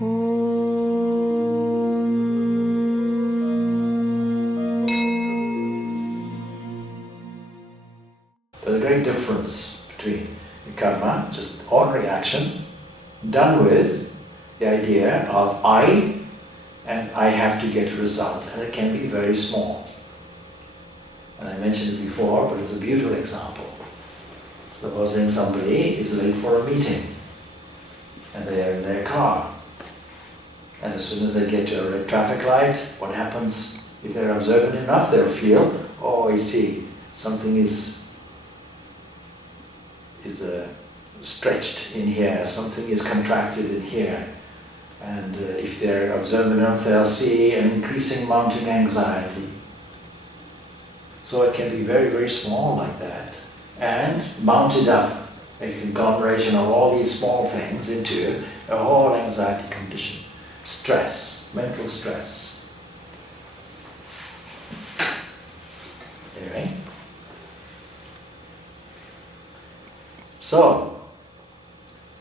There's a great difference between the karma, just ordinary action, done with the idea of I, and I have to get a result, and it can be very small. And I mentioned it before, but it's a beautiful example. Supposing somebody is late for a meeting, and they are in their car, and as soon as they get to a red traffic light, what happens? If they're observant enough, they'll feel, oh, I see, something is stretched in here, something is contracted in here. And if they're observant enough, they'll see an increasing mounting anxiety. So it can be very, very small like that, and mounted up, a conglomeration of all these small things into a whole anxiety condition. Stress, mental stress. Anyway. So,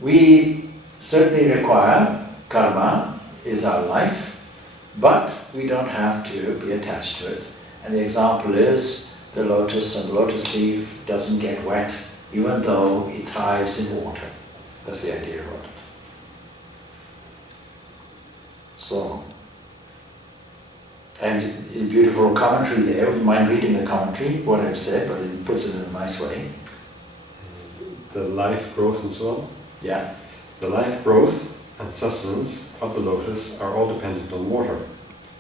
we certainly require karma is our life, but we don't have to be attached to it. And the example is the lotus, and the lotus leaf doesn't get wet even though it thrives in water. That's the idea about it. So, and in beautiful commentary there, would you mind reading the commentary, what I've said, but it puts it in a nice way. The life, growth and so on? Yeah. The life, growth and sustenance of the lotus are all dependent on water.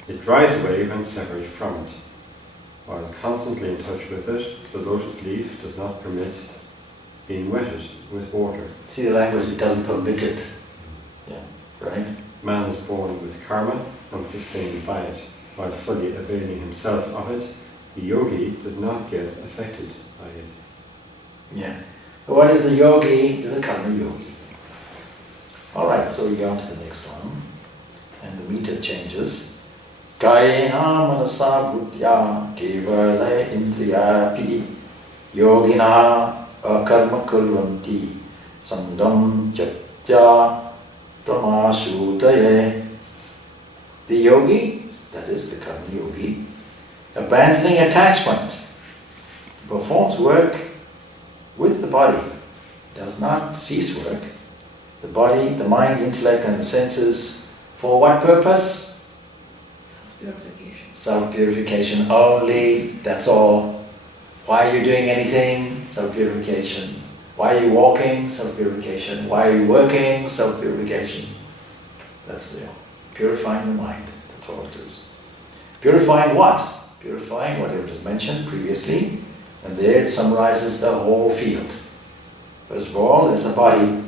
It dries away when severed from it. While constantly in touch with it, the lotus leaf does not permit being wetted with water. See the language, it doesn't permit it. Yeah, right? Man is born with karma and sustained by it. While fully availing himself of it, the yogi does not get affected by it. Yeah. But what is the yogi? The karma yogi. Alright, so we go on to the next one. And the meter changes. Kayena manasa buddhya kevala indriyapi yogina akarma kulvanti sangam chatya tamashutaye. The yogi, that is the karma yogi, abandoning attachment, performs work with the body, does not cease work. The body, the mind, the intellect and the senses, for what purpose? Self-purification. Self-purification only, that's all. Why are you doing anything? Self-purification. Why are you walking? Self-purification. Why are you working? Self-purification. That's the purifying the mind, that's all it is. Purifying what? Purifying what it was mentioned previously, and there it summarizes the whole field. First of all, there's a body,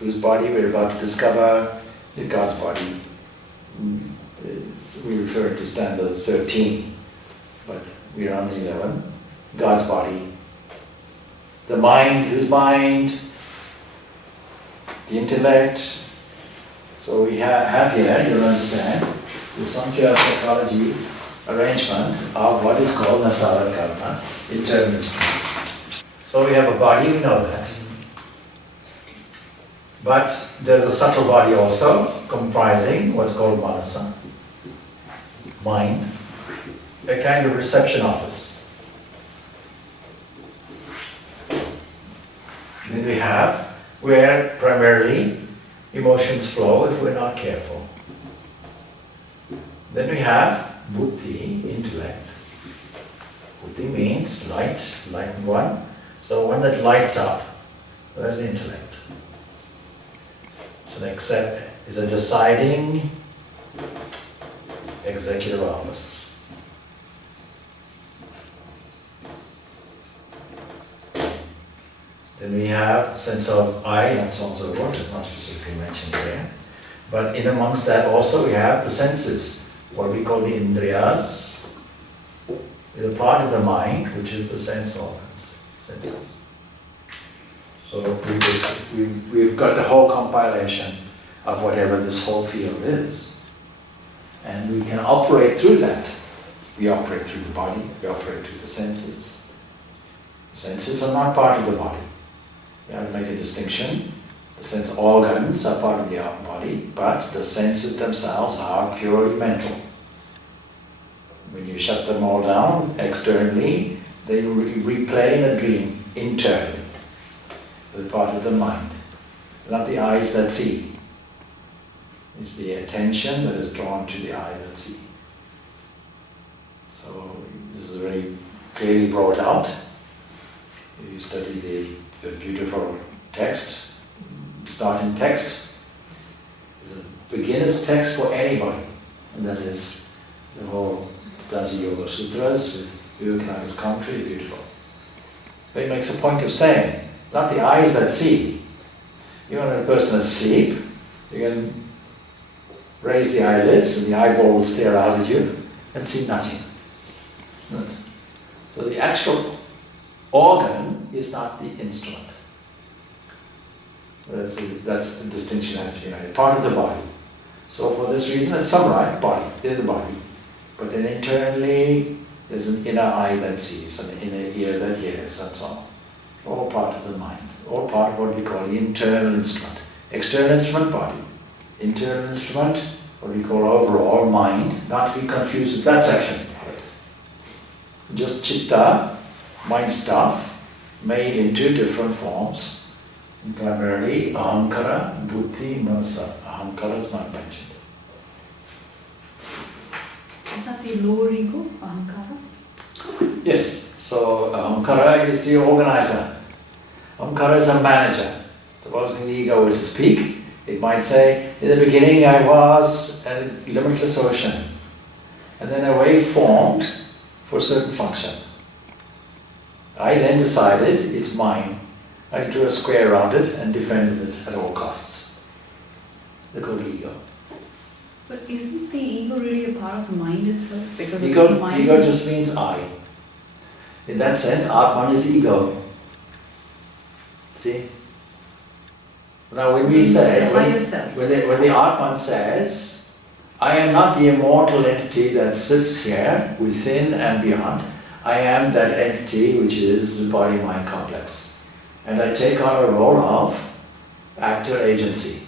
whose body we're about to discover is God's body. We refer to stanza 13, but we're on the 11. God's body. The mind, whose mind? The intellect. So we have here, you'll understand, the Sankhya psychology arrangement of what is called Natara Karma, impermanence. So we have a body, we know that. But there's a subtle body also, comprising what's called manasa, mind, a kind of reception office. Then we have where primarily emotions flow if we're not careful. Then we have buddhi, intellect. Buddhi means light, light one. So one that lights up, that's intellect. It's is a deciding executive office. Then we have the sense of I and so on and so forth. It's not specifically mentioned here. But in amongst that also we have the senses, what we call the indriyas, the part of the mind which is the sense organs, senses. So we've got the whole compilation of whatever this whole field is. And we can operate through that. We operate through the body, we operate through the senses. The senses are not part of the body. We have to make a distinction The sense organs are part of the body, but the senses themselves are purely mental. When you shut them all down externally, they replay in a dream internally. They're part of the mind, not the eyes that see. It's the attention that is drawn to the eye that see. So this is very clearly brought out. If you study the beautiful text, starting text, is a beginner's text for anybody, and that is the whole Dhanji Yoga Sutras with Vivekananda's commentary, beautiful. But he makes a point of saying, not the eyes that see. Even when a person is asleep, you can raise the eyelids and the eyeball will stare out at you and see nothing. Right? So the actual organ is not the instrument. That's the distinction has to be made. Part of the body. So for this reason, it's summarized, body, there's the body. But then internally, there's an inner eye that sees, an inner ear that hears, and so on. All part of the mind. All part of what we call the internal instrument. External instrument, body. Internal instrument, what we call overall mind, not to be confused with that section. Just chitta, mind stuff, made into different forms, primarily ahankara, buddhi, manasa. Ahankara is not mentioned. Is that the lower ego, ahankara? Yes, so ahankara is the organizer. Ahankara is a manager. Supposing the ego were to speak, it might say, in the beginning I was a limitless ocean, and then a wave formed for a certain function. I then decided it's mine. I drew a square around it and defended it at all costs. They call it ego. But isn't the ego really a part of the mind itself? Because it's the mind. Ego just means I. In that sense, Atman is ego. See? Now when we say, when the Atman says, I am not the immortal entity that sits here within and beyond, I am that entity which is the body-mind complex. And I take on a role of actor agency,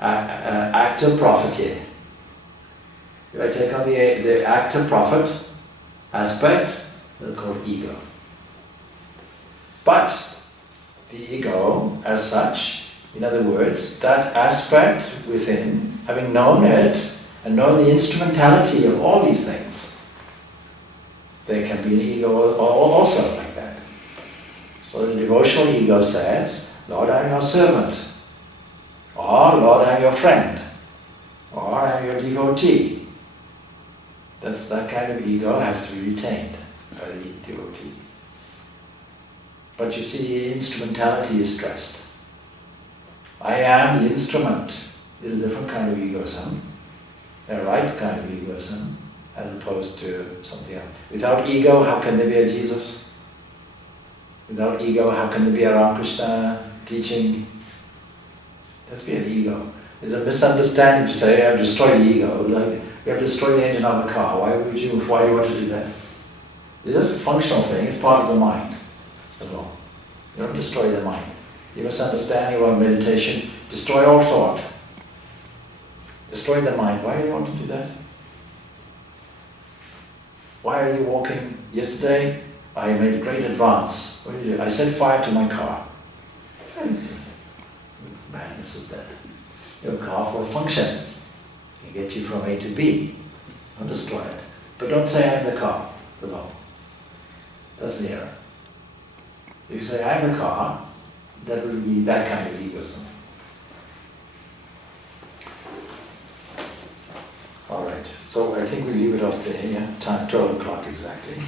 actor prophet. If I take on the actor prophet aspect, they're called ego. But the ego as such, in other words, that aspect within, having known it and known the instrumentality of all these things, there can be an ego also like that. So the devotional ego says, Lord, I am your servant, or Lord, I am your friend, or I am your devotee. That kind of ego has to be retained by the devotee. But you see, instrumentality is stressed. I am the instrument is a different kind of egoism, a right kind of egoism, as opposed to something else. Without ego, how can there be a Jesus? Without ego, how can there be a Ramakrishna teaching? That's be an ego. There's a misunderstanding to say, I have to destroy the ego. Like, we have to destroy the engine of a car. Why do you want to do that? It is a functional thing, it's part of the mind as well. You don't destroy the mind. You misunderstand about meditation, destroy all thought. Destroy the mind. Why do you want to do that? Why are you walking? Yesterday, I made a great advance. What did you do? I set fire to my car. Madness is that. Your car for a function. It get you from A to B. Don't destroy it. But don't say I'm the car. That's all. That's the error. If you say I'm the car, that will be that kind of egoism. Alright, so I think we leave it off there, yeah? Time 12 o'clock exactly.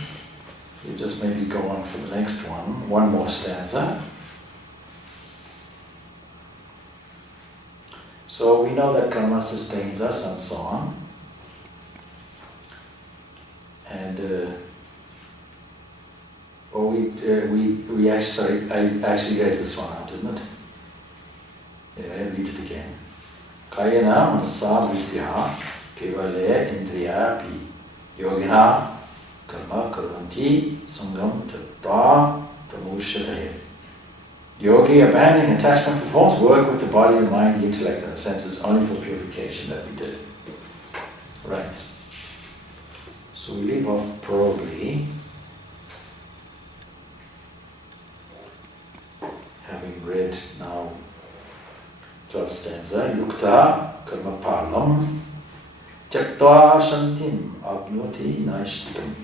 We just maybe go on for the next one more stanza. So we know that karma sustains us and so on. And I actually read this one out, didn't it? Anyway, read it again. Kayana manasa vrittya kevale indriya pi yogina karma kuranti sangam tattva pramushadaya. Yogi, abandoning attachment, performs work with the body, the mind, the intellect, and the senses only for purification that we did. Right. So we leave off probably having read now 12th stanza, Yukta karma palam tyaktva shantim apnoti naishtikam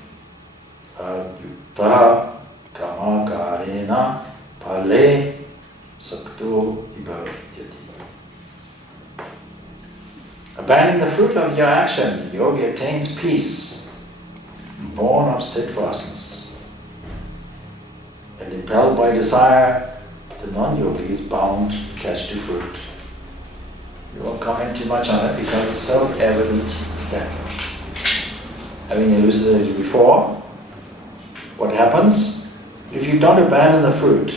Yukta kama karena pale sakto ibhavyati. Abandoning the fruit of your action, the yogi attains peace, born of steadfastness. And impelled by desire, the non-yogi is bound to catch the fruit. We won't comment too much on it because it's self-evident stanza. Having elucidated before, what happens if you don't abandon the fruit?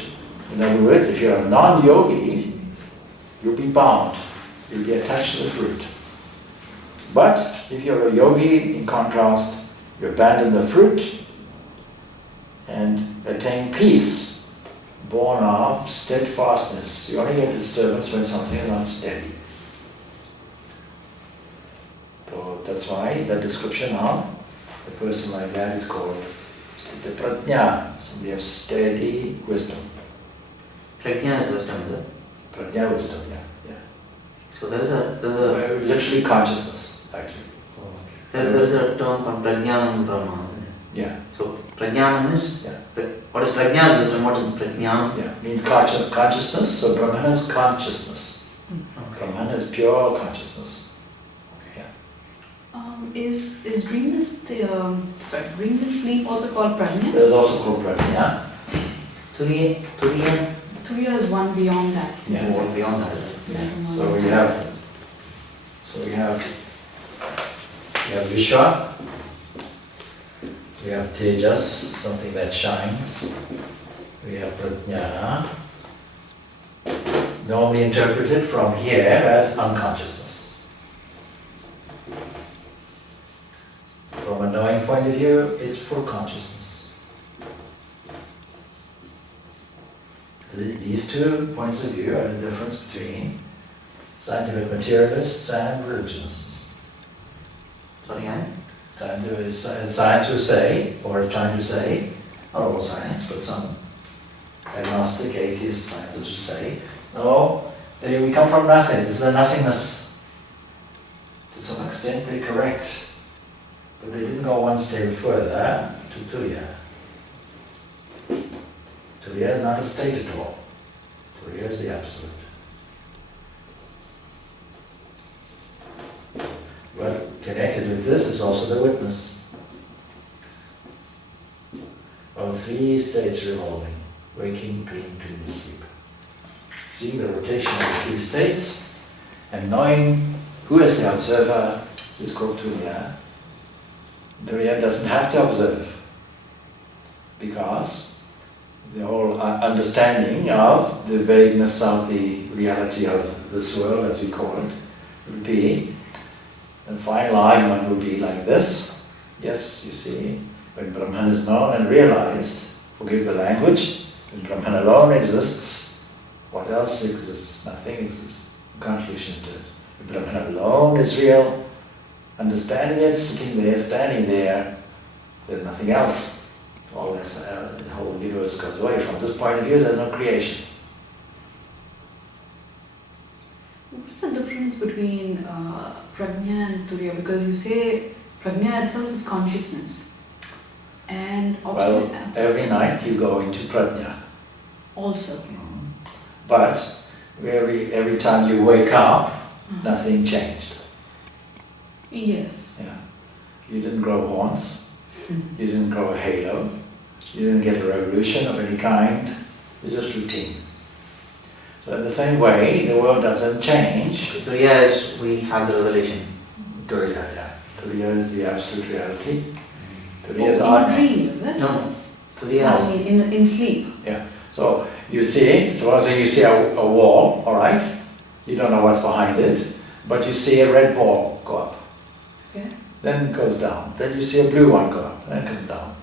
In other words, if you're a non-yogi, you'll be bound, you'll be attached to the fruit. But if you're a yogi, in contrast, you abandon the fruit and attain peace, born of steadfastness. You only get disturbance when something is not steady. So that's why the description of a person like that is called the prajna, somebody of steady wisdom. Prajna is wisdom, is it? Prajna wisdom, yeah. So there's a Literally consciousness, actually. there's a term called prajnanam brahma, isn't it? Yeah. So prajnanam is Yeah. what is prajna's wisdom? What is prajnanam? Yeah, means consciousness, so Brahman is consciousness. Brahman is pure consciousness. Is dreamless dreamless sleep also called prajna? There's also called prajna. Turiya Turiya is one beyond that. Yeah. is more beyond that. Yeah. So we have Vishwa, we have Tejas, something that shines, we have Prajna, normally interpreted from here as unconsciousness. From a knowing point of view, it's full consciousness. These 2 points of view are the difference between scientific materialists and religionists. Sorry, I? Science will say, or trying to say, not all science, but some agnostic, atheist scientists will say, no, we come from nothing, this is a nothingness. To some extent they're correct, but they didn't go one step further to Turiya. Turiya is not a state at all. Turiya is the absolute. But connected with this is also the witness of 3 states revolving: waking, dream, sleep. Seeing the rotation of the 3 states and knowing who is the observer is called Turiya. Turiya doesn't have to observe because the whole understanding of the vagueness of the reality of this world, as we call it, would be, and final argument would be like this. Yes, you see, when Brahman is known and realized, forgive the language, when Brahman alone exists, what else exists? Nothing exists. You can't relation to it. If Brahman alone is real, understanding it, sitting there, standing there, there's nothing else. All this, the whole universe goes away. From this point of view, there's no creation. What is the difference between prajna and turiya? Because you say prajna itself is consciousness, and Well, every night you go into prajna. also. But every time you wake up, nothing changed. Yes. Yeah. You didn't grow horns, you didn't grow a halo, you didn't get a revolution of any kind, it's just routine. So in the same way, the world doesn't change. Turiya is we have the revelation. Turiya, yeah. Turiya is the absolute reality. Turiya Oh, is in Atma. a dream, is it? No, Turiya No, is I mean in sleep. Yeah. So you see, supposing you see a wall, all right? You don't know what's behind it, but you see a red ball go up. Okay. Then it goes down. Then you see a blue one go up, then it comes down.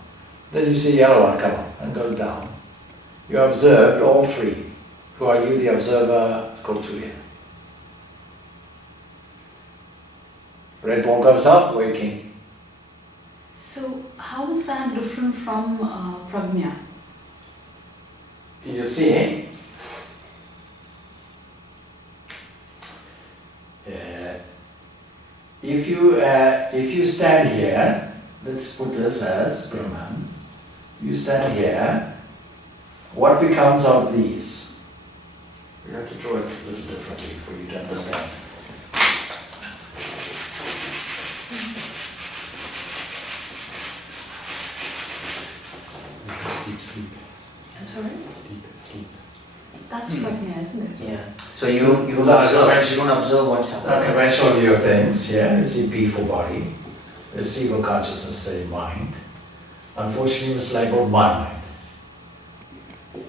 Then you see a yellow one come up and goes down. You observed all 3. Who are you, the observer? Go Turiya. Red ball goes up, waking. So how is that different from prajna? You see, if you stand here, let's put this as Brahman. You stand here, what becomes of these? We have to draw it a little differently for you to understand. Deep sleep. I'm sorry? Deep sleep. That's prajna, isn't it? Yeah. So you don't convention- you don't observe what's A happening. conventional view of things, yeah, you see peaceful body, receiver consciousness, say mind. Unfortunately, mislabeled my mind.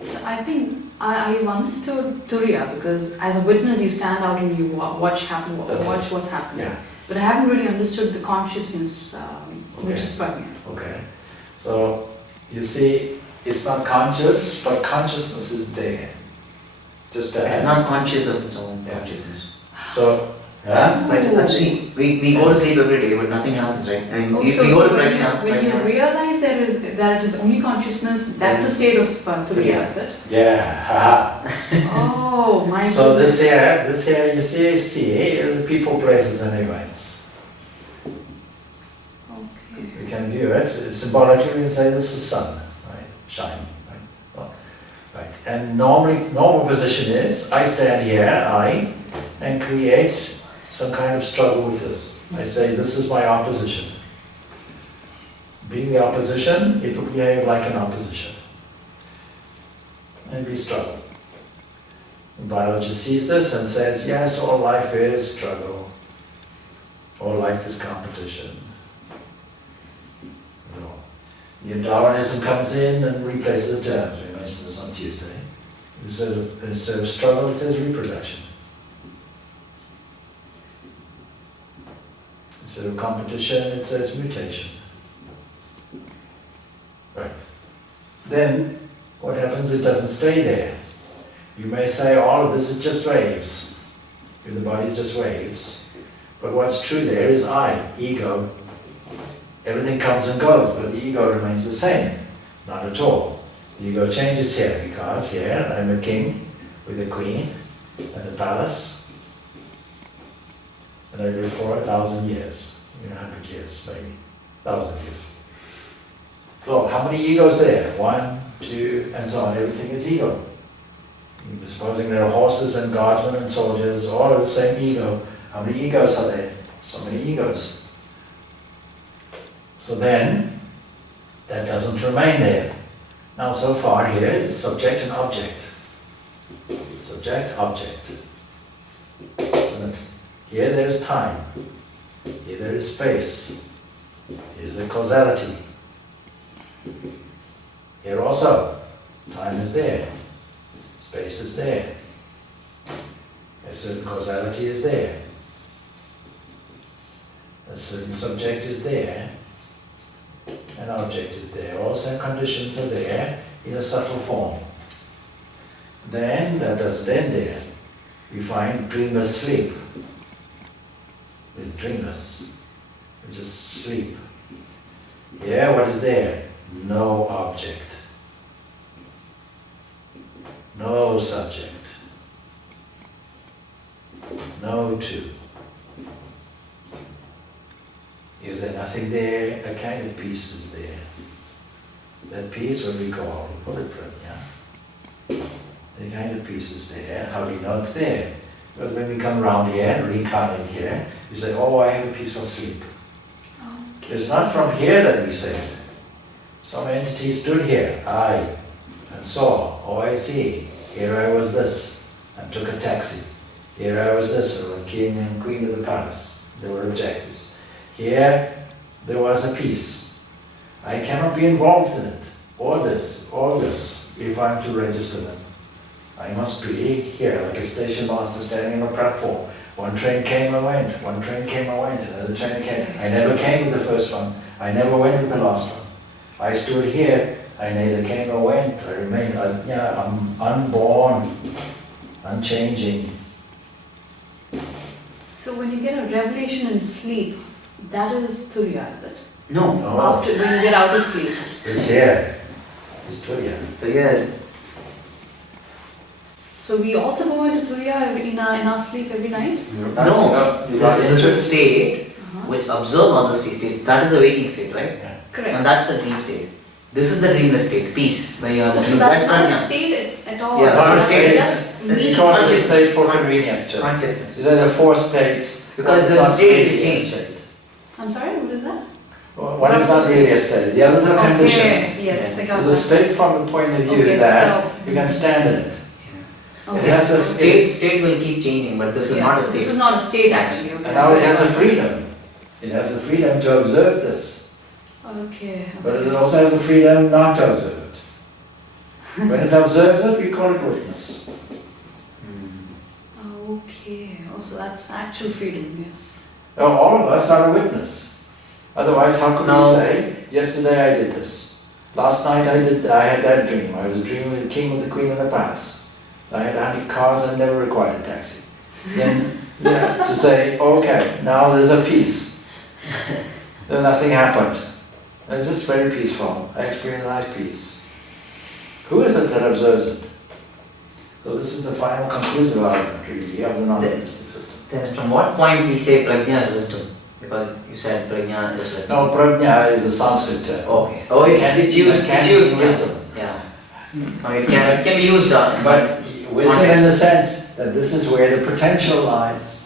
So I think I've understood Turiya because as a witness you stand out and you watch That's watch what's happening. Yeah, But I haven't really understood the consciousness, which Okay. is prajna. okay. So, you see, it's not conscious, but consciousness is there. Just as. It's not conscious of its own Yeah. consciousness. So, yeah? Right, actually, we go to sleep every day, but nothing happens, right? I mean, Oh, we so go to when prajna. you realize that it is only consciousness, that's the state of Turiya, is it? Yeah, haha. Oh, my So goodness. this here, you see is the people, places and events. Okay. You can view it, symbolically we can say this is sun, right, shining, right? Well, right. And normal position is, I stand here, and create some kind of struggle with this. I say, this is my opposition. Being the opposition, it will behave like an opposition. And we struggle. And biology sees this and says, yes, all life is struggle. All life is competition. You know, Darwinism comes in and replaces the terms. We mentioned this on Tuesday. Instead of struggle, it says reproduction. Instead of competition, it says mutation. Right. Then, what happens? It doesn't stay there. You may say all of this is just waves. The body is just waves. But what's true there is I, ego. Everything comes and goes, but the ego remains the same. Not at all. The ego changes here, because here I'm a king with a queen and a palace. And I live for 1,000 years, 100 years, maybe, 1,000 years. So how many egos there? 1, 2, and so on. Everything is ego. Supposing there are horses and guardsmen and soldiers, all of the same ego. How many egos are there? So many egos. So then, that doesn't remain there. Now so far here is subject and object. Subject, object. Here there is time. Here there is space. Here's the causality. Here also, time is there. Space is there. A certain causality is there. A certain subject is there. An object is there. All same conditions are there in a subtle form. Then that doesn't end there. We find dreamless sleep. With dreamless, we just sleep. Yeah, what is there? No object. No subject. No two. Is there nothing there? A kind of peace is there. That peace, what we call Puripratya. The kind of peace is there. How do you know it's there? Because when we come around here and reincarnate here, we say, oh, I have a peaceful sleep. It's not from here that we say it. Some entity stood here, I, and saw, oh, I see. Here I was this, and took a taxi. Here I was this, or a king and queen of the palace. There were objectives. Here, there was a peace. I cannot be involved in it, all this, if I'm to register them. I must be here, like a station master standing on a platform. One train came and went, another train came. I never came with the first one. I never went with the last one. I stood here, I neither came or went. I remained, I'm unborn. unchanging. So when you get a revelation in sleep, that is Turiya, is it? No. No, After when you get out of sleep. this here is Turiya. Turiya is. So we also go into Turiya in our sleep every night? No. you This got is a it. state which absorbs all the state. That is the waking state, right? Yeah. Correct. And that's the dream state. This is the dreamless state, peace, where you are the So that's not a prajna. state at all. Yeah, Not a It's state. just You me. call it a Consciousness. state for convenience, too. Consciousness. These are the four states. Because One is there's a not state really to a change. state. I'm sorry, what is that? One is not really a state, the others are conditioned. Okay, yes, I got There's a that. state from the point of view Okay, that so- you can stand in it. Okay. It has a State will keep changing, but this is Yeah, not a so this is state. not a state actually. Okay, And now it that's has a what freedom. It has the freedom to observe this, I got. Okay. but it also has the freedom not to observe it. When it observes it, we call it witness. Okay. Also, that's actual freedom. Yes. Now, all of us are a witness. Otherwise, how could we No. say, yesterday I did this, last night I had that dream, I was dreaming with the king with the queen in the palace, I had 100 cars and never required a taxi. Then, to say, okay, now there's a peace. Then nothing happened. It's just very peaceful. I experienced nice peace. Who is it that observes it? So this is the final conclusive argument, really, of the non-dualistic system. Then from what point we say prajna is wisdom? Because you said prajna is wisdom. No, prajna is a Sanskrit term. Okay. Oh, it's used mean wisdom. wisdom. Yeah. No, it can be used, But wisdom Context. in the sense that this is where the potential lies.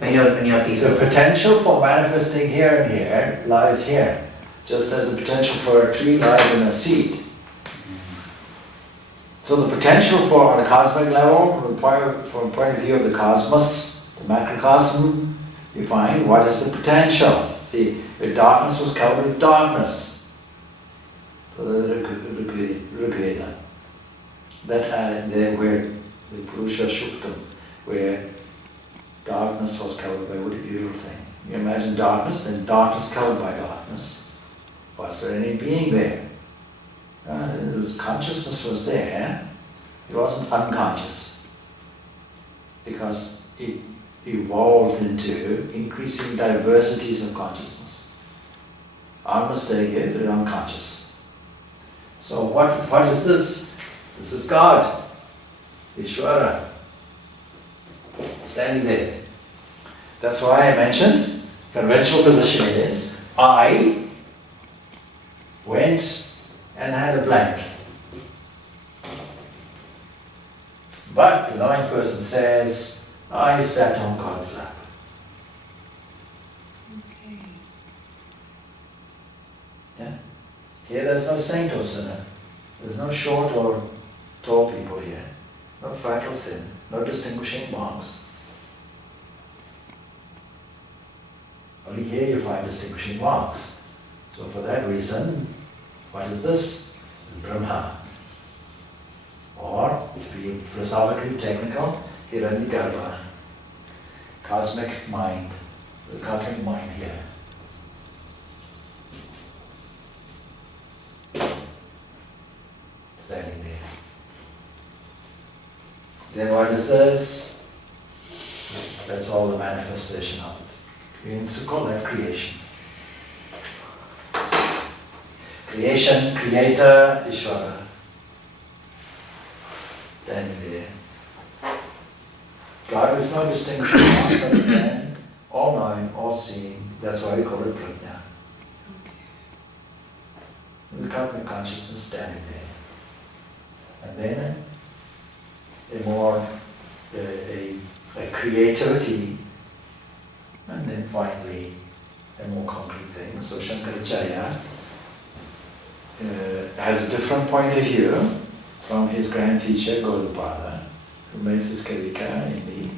when you're The peaceful. potential for manifesting here and here lies here. Just as the potential for a tree lies in a seed. So the potential for, on a cosmic level, from the point of view of the cosmos, the macrocosm, you find what is the potential. See, if darkness was covered with darkness, so the Rigveda, that there where the Purusha Shuktam, where darkness was covered by, what a beautiful thing. You imagine darkness, then darkness covered by darkness. Was there any being there? Consciousness was there, it wasn't unconscious. Because it evolved into increasing diversities of consciousness. Our mistake is we're unconscious. So what is this? This is God, Ishvara, standing there. That's why I mentioned, conventional position is, I went and had a blank. But the knowing person says, I sat on God's lap. Okay. Yeah? Here there's no saint or sinner. There's no short or tall people here. No fat or thin. No distinguishing marks. Only here you find distinguishing marks. So for that reason, what is this? Brahma. Or, to be philosophically technical, Hiranyagarbha. Cosmic mind. The cosmic mind here. Standing there. Then what is this? That's all the manifestation of it. We used to call that creation. Creation, creator, Ishvara. Standing there. God with no distinction, but again, all knowing, all seeing. That's why we call it prajna. The cosmic consciousness standing there. And then a creativity, and then finally a more concrete thing. So Shankaracharya has a different point of view from his grand teacher Gaudapada, who makes his Karika in the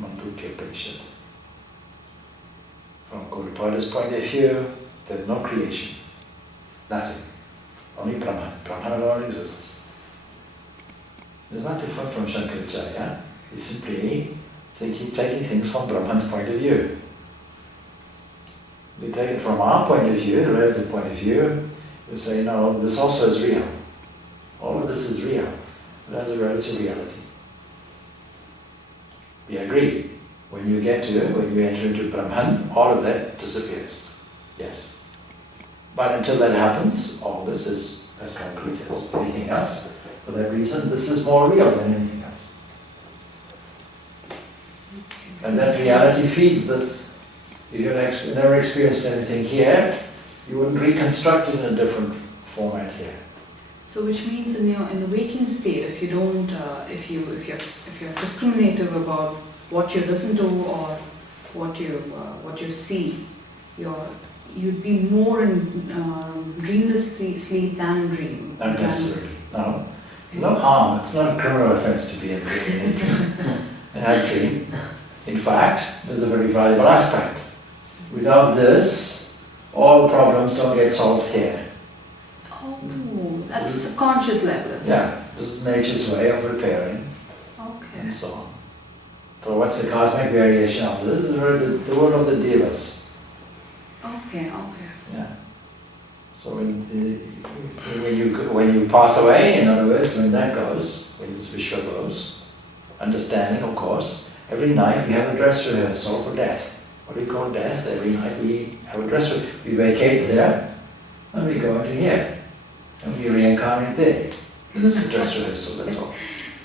Mandukya Upanishad. From Gaudapada's point of view, there's no creation, nothing, only Brahman. Brahman alone exists. It's not different from Shankaracharya, he's simply taking things from Brahman's point of view. We take it from our point of view, the relative point of view, we say, no, this also is real. All of this is real. It has a relative reality. We agree. When you enter into Brahman, all of that disappears. Yes. But until that happens, all this is as concrete as anything else. For that reason, this is more real than anything else. And that reality feeds this. If you've never experienced anything here, you wouldn't reconstruct it in a different format here. So, which means in the waking state, if you don't, if you're discriminative about what you listen to or what you see, you'd be more in dreamless sleep than in dream. Not necessarily. No. There's no harm. It's not a criminal offense to be in a dream. A dream. In fact, there's a very valuable aspect. Without this, all problems don't get solved here. Oh, that's a subconscious level, isn't it? Yeah, this is nature's way of repairing Okay. and so on. So what's the cosmic variation of this? This is the word of the devas. Okay. Yeah. So when you pass away, in other words, when that goes, when this Vishwa goes, understanding, of course, every night we have a dress rehearsal for death. What do we call death? Every night we have a dress rehearsal. We vacate there, and we go into here, and we reincarnate there. This is a dress rehearsal, that's all.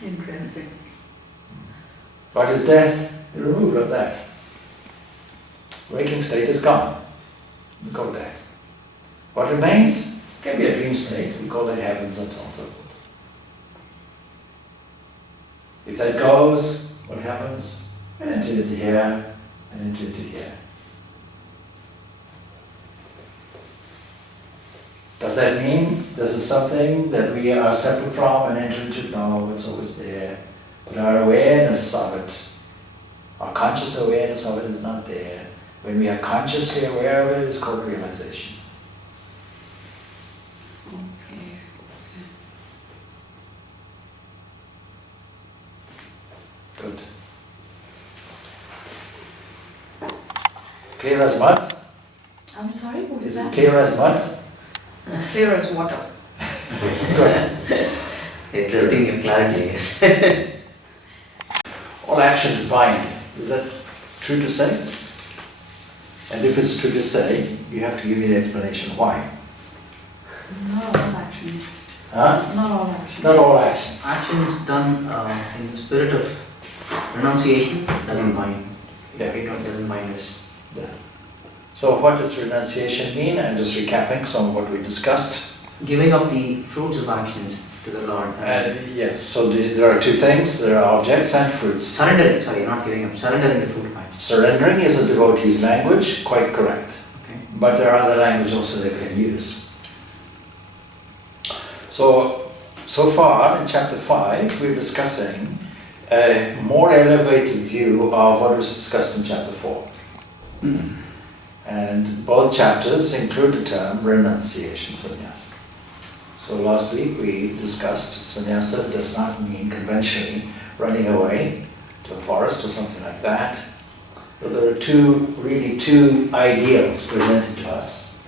Interesting. What is death? The removal of that. Waking state is gone. We call death. What remains can be a dream state. We call it heavens and so on and so forth. If that goes, what happens? We enter into here and enter into here. Does that mean this is something that we are separate from and enter into? No, it's always there. But our awareness of it, our conscious awareness of it is not there. When we are consciously aware of it, it's called realization. Okay. Good. Clear as mud? I'm sorry, what is Is that? it clear as mud? Clear as water. Good. It's testing your clarity, I guess. All actions bind. Is that true to say? And if it's true to say, you have to give me the explanation why. Not all actions. Huh? Not all actions. Not all actions. Actions done in the spirit of renunciation doesn't bind. Yeah. It doesn't bind us. Yeah. So what does renunciation mean? I'm just recapping some of what we discussed. Giving up the fruits of actions to the Lord. Yes, so there are two things. There are objects and fruits. Surrendering, not giving up, surrendering the fruit of actions. Surrendering is a devotee's language, quite correct. Okay. But there are other languages also they can use. So far in chapter 5, we're discussing a more elevated view of what was discussed in chapter 4. And both chapters include the term renunciation, sannyasa. So last week we discussed sannyasa does not mean conventionally running away to a forest or something like that. But there are really two ideals presented to us.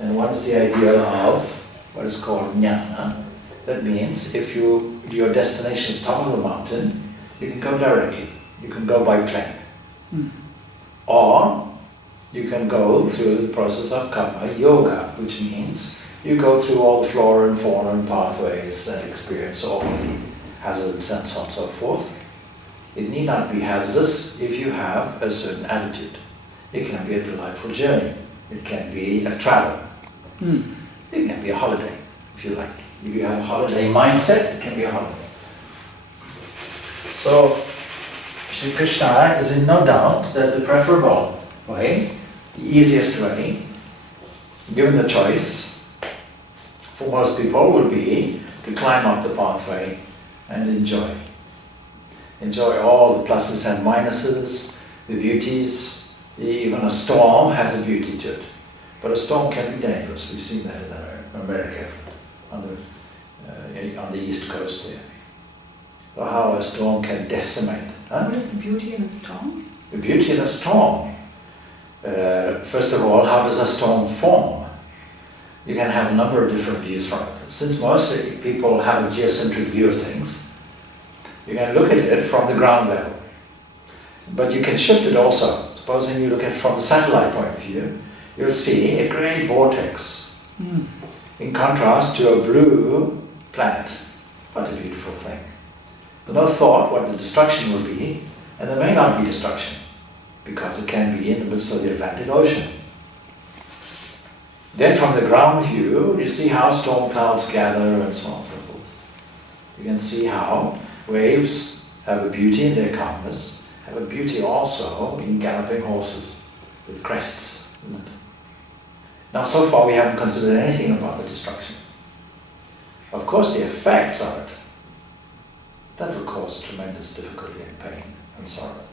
And one is the ideal of what is called jnana. That means if your destination is top of the mountain, you can go directly. You can go by plane. Or you can go through the process of karma yoga, which means you go through all the flora and fauna and pathways and experience all the hazards and so on and so forth. It need not be hazardous if you have a certain attitude. It can be a delightful journey. It can be a travel. It can be a holiday, if you like. If you have a holiday mindset, it can be a holiday. So, Shri Krishna is in no doubt that the preferable way, the easiest way, given the choice, for most people would be to climb up the pathway and enjoy. Enjoy all the pluses and minuses, the beauties. Even a storm has a beauty to it. But a storm can be dangerous. We've seen that in America, on the east coast there. So how a storm can decimate. What is the beauty in a storm? The beauty in a storm. First of all, how does a storm form? You can have a number of different views from it. Since most people have a geocentric view of things, you can look at it from the ground level. But you can shift it also. Supposing you look at it from a satellite point of view, you'll see a great vortex in contrast to a blue planet. What a beautiful thing. There's no thought what the destruction will be, and there may not be destruction, because it can be in the midst of the Atlantic Ocean. Then from the ground view, you see how storm clouds gather and so on and so forth. You can see how waves have a beauty in their calmness, have a beauty also in galloping horses with crests, isn't it? Now so far we haven't considered anything about the destruction. Of course the effects of it, that will cause tremendous difficulty and pain and sorrow.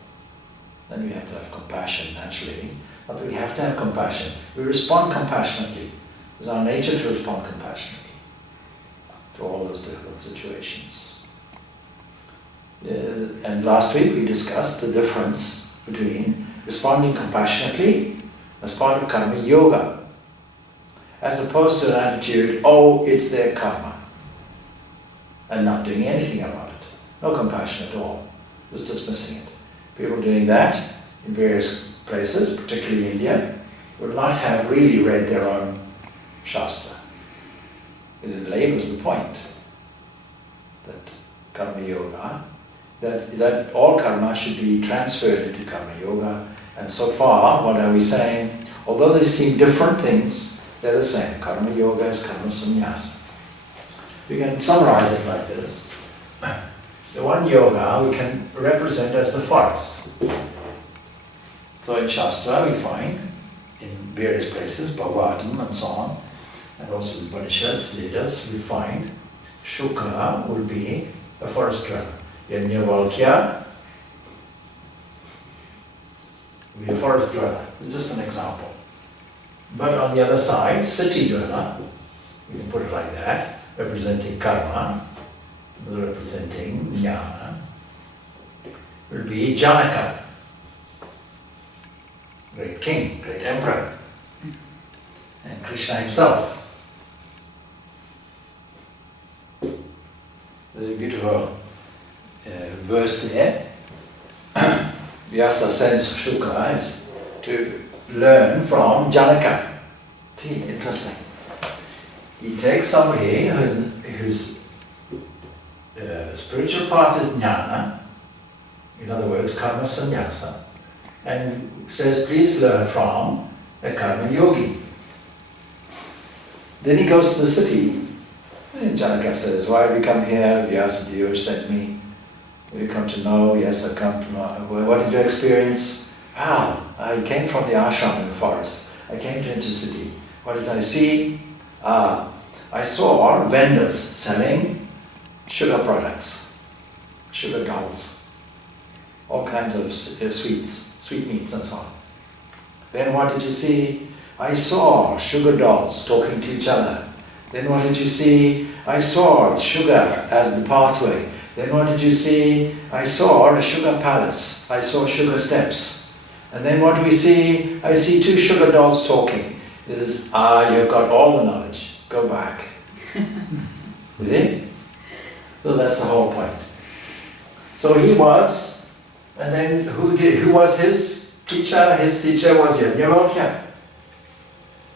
Then we have to have compassion naturally. Not that we have to have compassion. We respond compassionately. It's our nature to respond compassionately to all those difficult situations. And last week we discussed the difference between responding compassionately as part of karma yoga, as opposed to an attitude, oh, it's their karma, and not doing anything about it. No compassion at all, just dismissing it. People doing that in various places, particularly India, would not have really read their own Shastra. Because it labels the point that karma yoga, that all karma should be transferred into karma yoga. And so far, what are we saying? Although they seem different things, they're the same. Karma yoga is karma sanyasa. We can summarize it like this. The one yoga we can represent as the forest. So in Shastra we find, in various places, Bhagavad and so on, and also the Upanishads, Vedas, we find Shuka will be a forest dweller. Yajnavalkya will be a forest dweller. It's just an example. But on the other side, city dweller, we can put it like that, representing karma, representing jnana, will be Janaka, great king, great emperor, and Krishna himself. There's a beautiful verse there. Vyasa sends Shuka is to learn from Janaka. See, interesting. He takes somebody whose spiritual path is jnana, in other words, karma sanyasa, and says, please learn from the karma yogi. Then he goes to the city, and Janaka says, why have you come here? Vyasa Dev sent me. Have you come to know? Yes, I've come to know. What did you experience? I came from the ashram in the forest. I came to intercity. What did I see? I saw vendors selling sugar products, sugar dolls, all kinds of sweets, sweetmeats and so on. Then what did you see? I saw sugar dolls talking to each other. Then what did you see? I saw sugar as the pathway. Then what did you see? I saw a sugar palace. I saw sugar steps. And then what do we see? I see two sugar dolls talking. This is, you've got all the knowledge. Go back. You see? So that's the whole point. So he was, and then who was his teacher? His teacher was Yajnavalkya.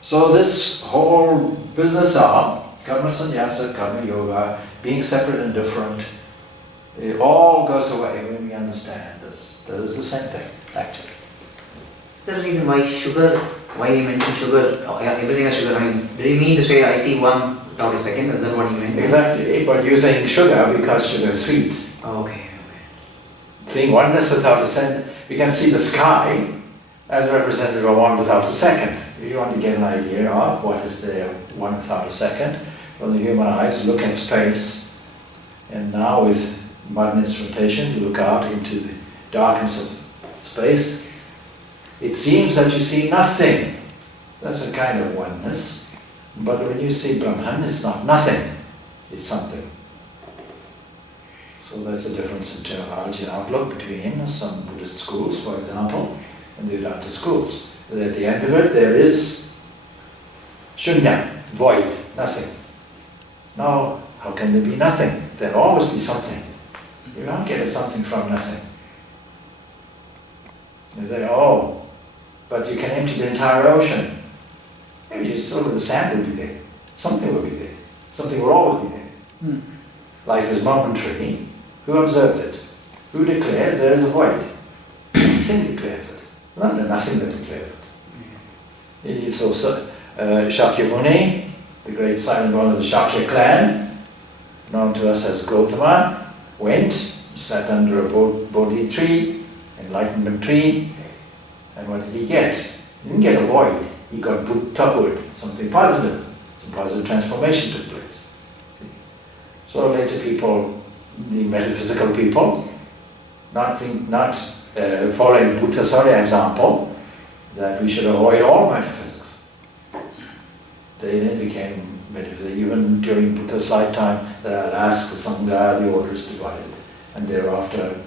So this whole business of Karma Sanyasa, Karma Yoga, being separate and different, it all goes away when we understand this. That is the same thing, actually. Is there a reason why sugar, why he mentioned sugar, everything has sugar? I mean, did he mean to say, I see one without a second? Is that what he meant? Exactly, but you're saying sugar because sugar is sweet. Oh, okay. Seeing oneness without a second, we can see the sky as represented by one without a second. If you want to get an idea of what is there, one without a second, well, the human eyes look at space, and now with modern instrumentation, you look out into the darkness of space, it seems that you see nothing. That's a kind of oneness. But when you see Brahman, it's not nothing, it's something. So there's a difference in terminology and outlook between some Buddhist schools, for example, and the Vedanta schools. But at the end of it, there is shunya, void, nothing. Now, how can there be nothing? There'll always be something. You don't get something from nothing. You say, oh, but you can empty the entire ocean. Maybe just look at the sand will be there. Something will be there. Something will always be there. Life is momentary. Who observed it? Who declares there is a void? Nothing declares it. Nothing that declares it. So Shakyamuni, the great silent one of the Shakya clan, known to us as Gautama, went, sat under a Bodhi tree, enlightenment tree, and what did he get? He didn't get a void, he got Buddhahood, something positive. Some positive transformation took place. So later people, the metaphysical people, not following Buddha's example, that we should avoid all metaphysics. They then became metaphysics. Even during Buddha's lifetime, the last Sangha, the orders divided. And thereafter,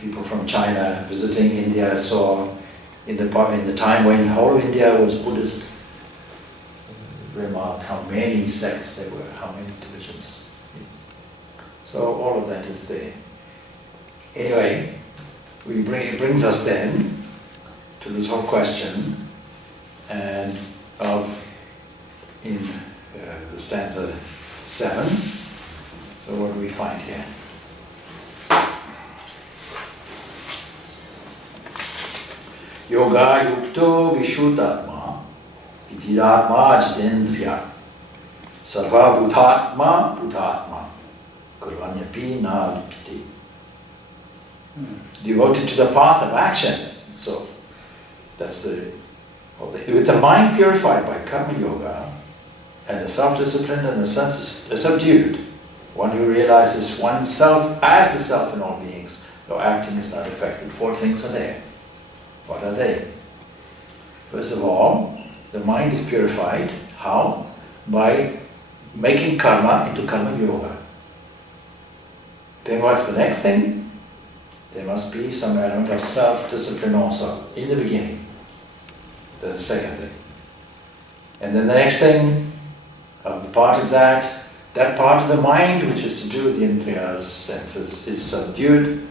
people from China visiting India saw, in the time when the whole of India was Buddhist, remarked how many sects there were, how many divisions. So all of that is there. Anyway, it brings us then to this whole question, and in the stanza 7. So what do we find here? Yoga yukto vishuddhatma vijidatma jitendriya sarva bhutatma kurvanyapi na lipiti. Devoted to the path of action. So that's with the mind purified by karma yoga and the self-disciplined and the subdued, one who realizes oneself as the self in all beings, though acting is not affected. 4 things are there. What are they? First of all, the mind is purified. How? By making karma into karma yoga. Then what's the next thing? There must be some element of self-discipline also, in the beginning. That's the second thing. And then the next thing, part of that part of the mind which is to do with the indriyas, senses, is subdued.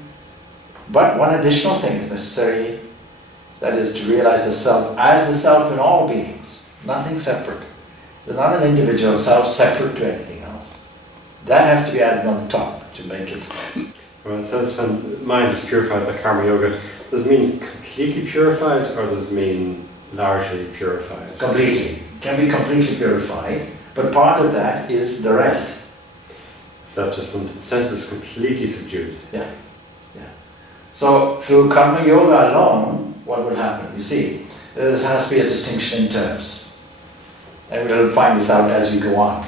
But one additional thing is necessary, that is to realize the self as the self in all beings, nothing separate. There's not an individual self separate to anything else. That has to be added on the top to make it. Well, it says when the mind is purified by karma yoga, does it mean completely purified or does it mean largely purified? Completely. It can be completely purified, but part of that is the rest. Self-discipline, sense is completely subdued. Yeah. So through karma yoga alone, what will happen? You see, there has to be a distinction in terms. And we'll find this out as we go on.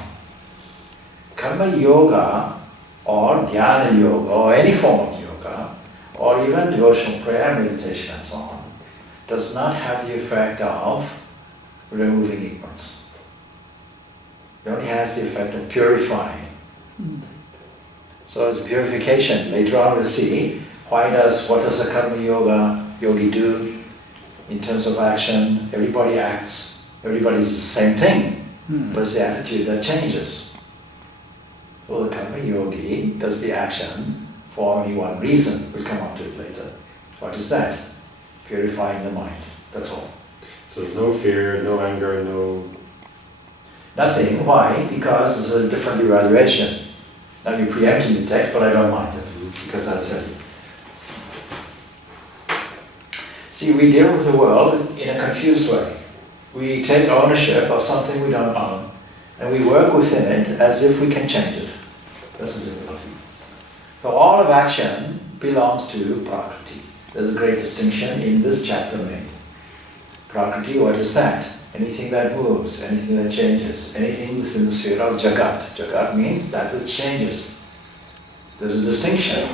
Karma yoga or dhyana yoga or any form of yoga or even devotional prayer, meditation and so on does not have the effect of removing ignorance. It only has the effect of purifying. So it's purification. Later on we'll see what does a karma yogi do in terms of action. Everybody acts, everybody's the same thing, but it's the attitude that changes. So the karma yogi does the action for only one reason. We'll come on to it later. What is that? Purifying the mind. That's all. So there's no fear, no anger, no... Nothing. Why? Because there's a different evaluation. Now you're preempting the text, but I don't mind it, because I'll tell you. See, we deal with the world in a confused way. We take ownership of something we don't own, and we work within it as if we can change it. That's the difficulty. So all of action belongs to Prakriti. There's a great distinction in this chapter made. Prakriti, what is that? Anything that moves, anything that changes, anything within the sphere of Jagat. Jagat means that which changes. There's a distinction.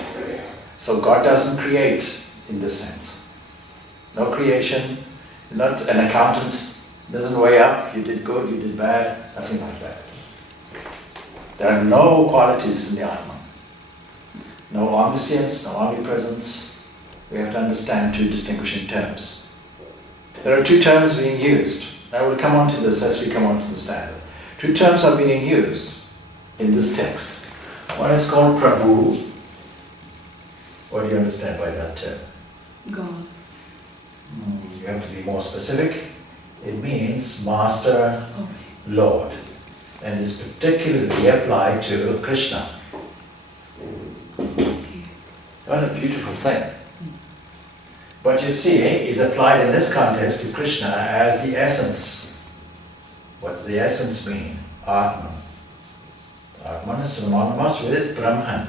So God doesn't create in this sense. No creation, not an accountant, doesn't weigh up, you did good, you did bad, nothing like that. There are no qualities in the Atma. No omniscience, no omnipresence. We have to understand 2 distinguishing terms. There are 2 terms being used. I will come on to this as we come on to the standard. 2 terms are being used in this text. One is called Prabhu. What do you understand by that term? God. You have to be more specific. It means Master, Okay. Lord, and is particularly applied to Krishna. Okay. What a beautiful thing. But you see, it's applied in this context to Krishna as the essence. What does the essence mean? Atman. Atman is synonymous with Brahman.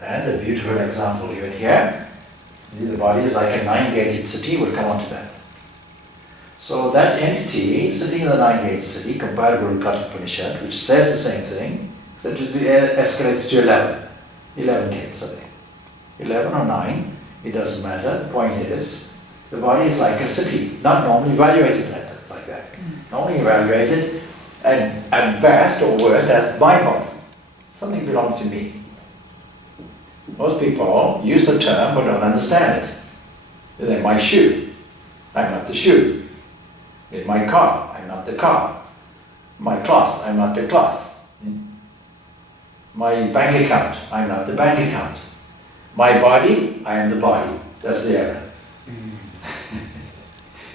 And a beautiful example even here. The body is like a 9-gated city, we'll come on to that. So that entity sitting in the 9-gated city, comparable with Katha Upanishad, which says the same thing, except it escalates to 11. 11 gates, I think. 11 or 9, it doesn't matter. The point is, the body is like a city, not normally evaluated like that. Normally evaluated and at best or worst as my body. Something belongs to me. Most people use the term but don't understand it. They say, my shoe, I'm not the shoe. In my car, I'm not the car. My cloth, I'm not the cloth. My bank account, I'm not the bank account. My body, I am the body. That's the error.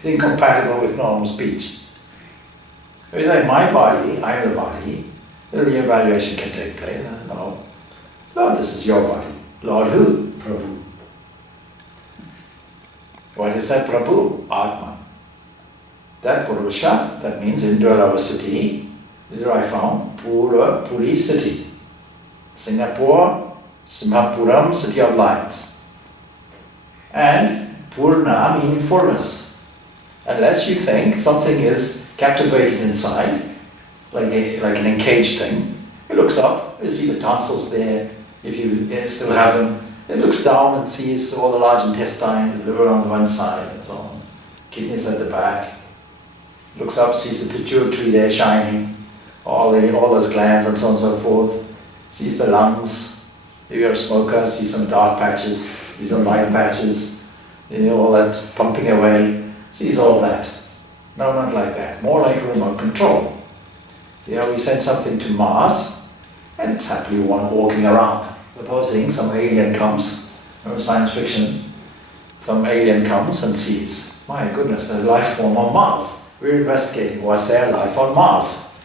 Incompatible with normal speech. If you say, my body, I am the body, the re-evaluation can take place. No, Lord, this is your body. Lord who? Prabhu. What is that Prabhu? Atman. That Purusha, that means indwellover city, there I found Puri city. Singapore, Simhapuram, city of lights. And Purna meaning fullness. Unless you think something is captivated inside, like an encaged thing, it looks up, you see the tonsils there, if you still have them. It looks down and sees all the large intestine, the liver on the one side and so on, kidneys at the back. Looks up, sees the pituitary there shining, all those glands and so on and so forth. Sees the lungs. If you're a smoker, see some dark patches, see some light patches, all that pumping away. Sees all that. No, not like that. More like remote control. See how we send something to Mars, and it's happily walking around. Supposing some alien comes, or science fiction, some alien comes and sees, my goodness, there's life form on Mars. We're investigating, was there life on Mars?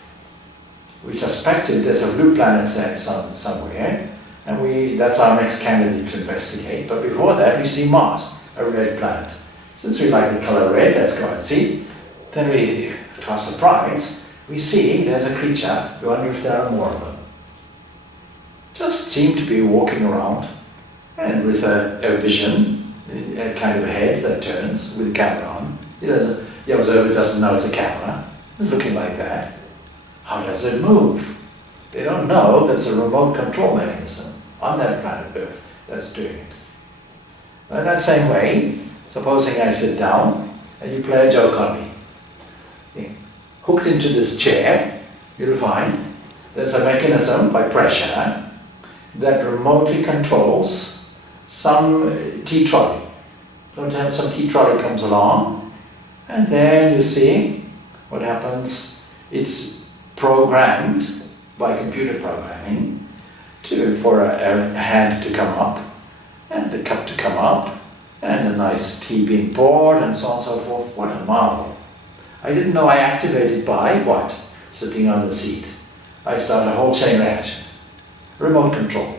We suspected there's a blue planet somewhere, and that's our next candidate to investigate. But before that, we see Mars, a red planet. Since we like the color red, let's go and see. Then we, to our surprise, we see there's a creature. We wonder if there are more of them. Just seem to be walking around, and with a vision, a kind of a head that turns with a camera on. The observer doesn't know it's a camera. It's looking like that. How does it move? They don't know there's a remote control mechanism on that planet Earth that's doing it. In that same way, supposing I sit down and you play a joke on me. Hooked into this chair, you'll find there's a mechanism by pressure that remotely controls some tea trolley. Sometimes some tea trolley comes along, and then you see what happens. It's programmed by computer programming for a hand to come up, and a cup to come up, and a nice tea being poured, and so on and so forth. What a marvel. I didn't know I activated by what? Sitting on the seat. I start a whole chain reaction. Remote control.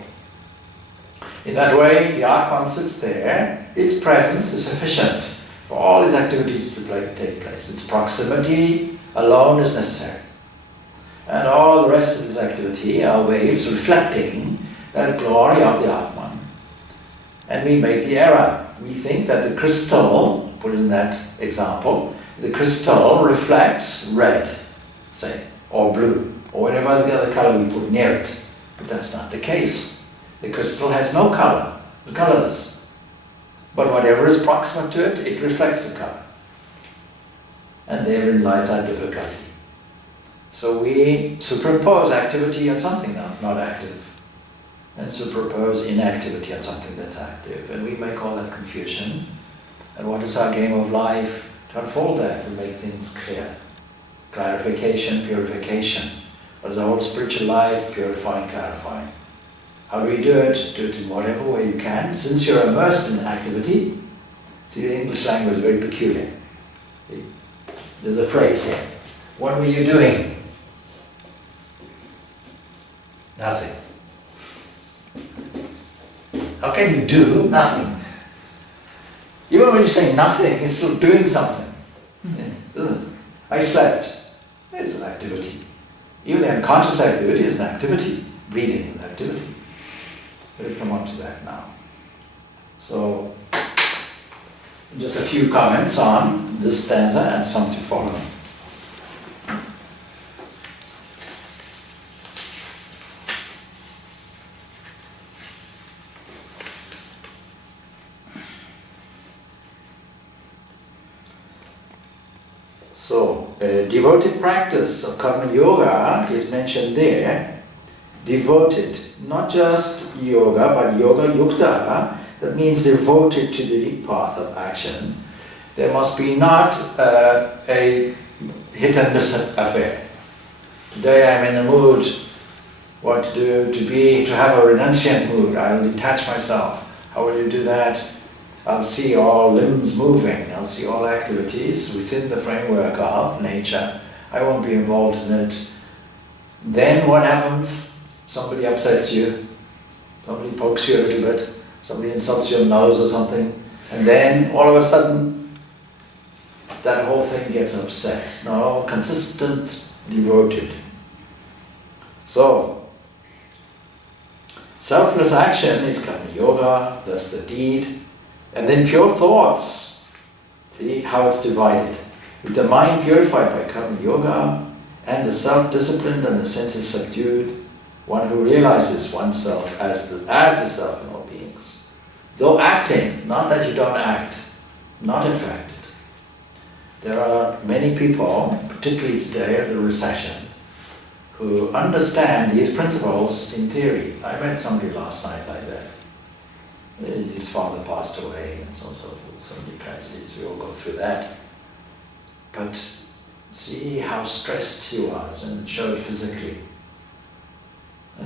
In that way, the Atman sits there, its presence is sufficient for all his activities to take place. Its proximity alone is necessary. And all the rest of his activity are waves reflecting that glory of the Atman. And we make the error. We think that the crystal, put in that example, the crystal reflects red, say, or blue, or whatever the other color we put near it. But that's not the case. The crystal has no color, it's colorless. But whatever is proximate to it, it reflects the color. And therein lies our difficulty. So we superimpose activity on something not active, and superpose inactivity on something that's active. And we make all that confusion. And what is our game of life? To unfold that, to make things clear. Clarification, purification. What is the whole spiritual life? Purifying, clarifying. How do we do it? Do it in whatever way you can. Since you're immersed in activity, see, the English language is very peculiar. There's a phrase here. What were you doing? Nothing. How can you do nothing? Even when you say nothing, it's still doing something. Isn't it? I slept. It's an activity. Even the unconscious activity is an activity. Breathing is an activity. We'll come on to that now. So, just a few comments on this stanza and some to follow. So, devoted practice of Karma Yoga is mentioned there. Devoted, not just yoga, but yoga yukta, that means devoted to the path of action. There must be not a hit and miss affair. Today I'm in the mood, what to do, to have a renunciant mood. I'll detach myself. How will you do that? I'll see all limbs moving, I'll see all activities within the framework of nature. I won't be involved in it. Then what happens? Somebody upsets you, somebody pokes you a little bit, somebody insults your nose or something, and then all of a sudden that whole thing gets upset. No, consistent, devoted. So, selfless action is Karma Yoga, that's the deed. And then pure thoughts, see how it's divided. With the mind purified by Karma Yoga, and the self-disciplined and the senses subdued, one who realizes oneself as the self in all beings. Though acting, not that you don't act, not infected. There are many people, particularly today in the recession, who understand these principles in theory. I met somebody last night like that. His father passed away and so on and so forth, so many tragedies, we all go through that. But see how stressed he was, and it showed physically.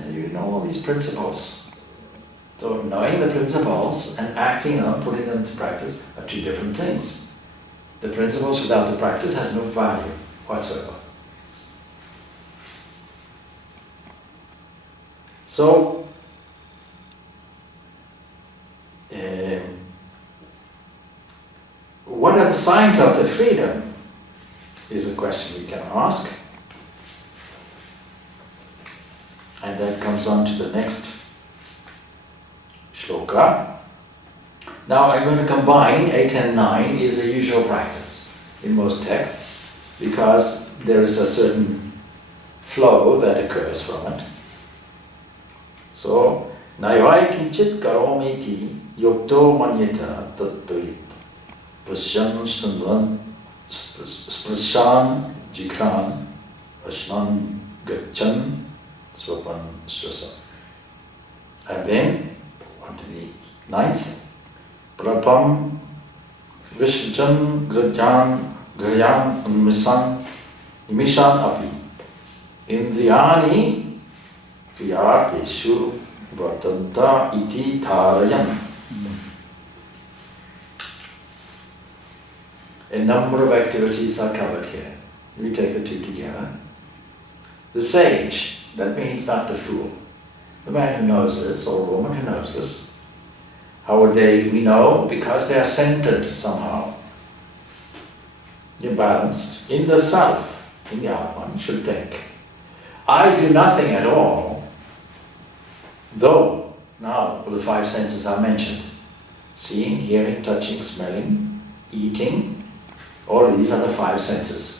You know all these principles. So knowing the principles and acting on, putting them to practice are two different things. The principles without the practice has no value whatsoever. So, what are the signs of the freedom is a question we can ask. And that comes on to the next shloka. Now I'm going to combine 8 and 9 is a usual practice in most texts because there is a certain flow that occurs from it. So, Naivai kinchit karomiti yokto manyeta tattvit prasyan stunvan sprasyan jikran ashnan gachan Swapan Swasa. And then, on to the 9th. Prapam Vishjan Grayan Nimishan Api Indriyani Kriyateshu Vartanta Iti Tharayan. A number of activities are covered here. We take the two together. The sage, that means not the fool. The man who knows this, or a woman who knows this, how would they, we know, because they are centered somehow, imbalanced in the self, in the Atman, should think, I do nothing at all, though, now the 5 senses are mentioned, seeing, hearing, touching, smelling, eating, all of these are the 5 senses.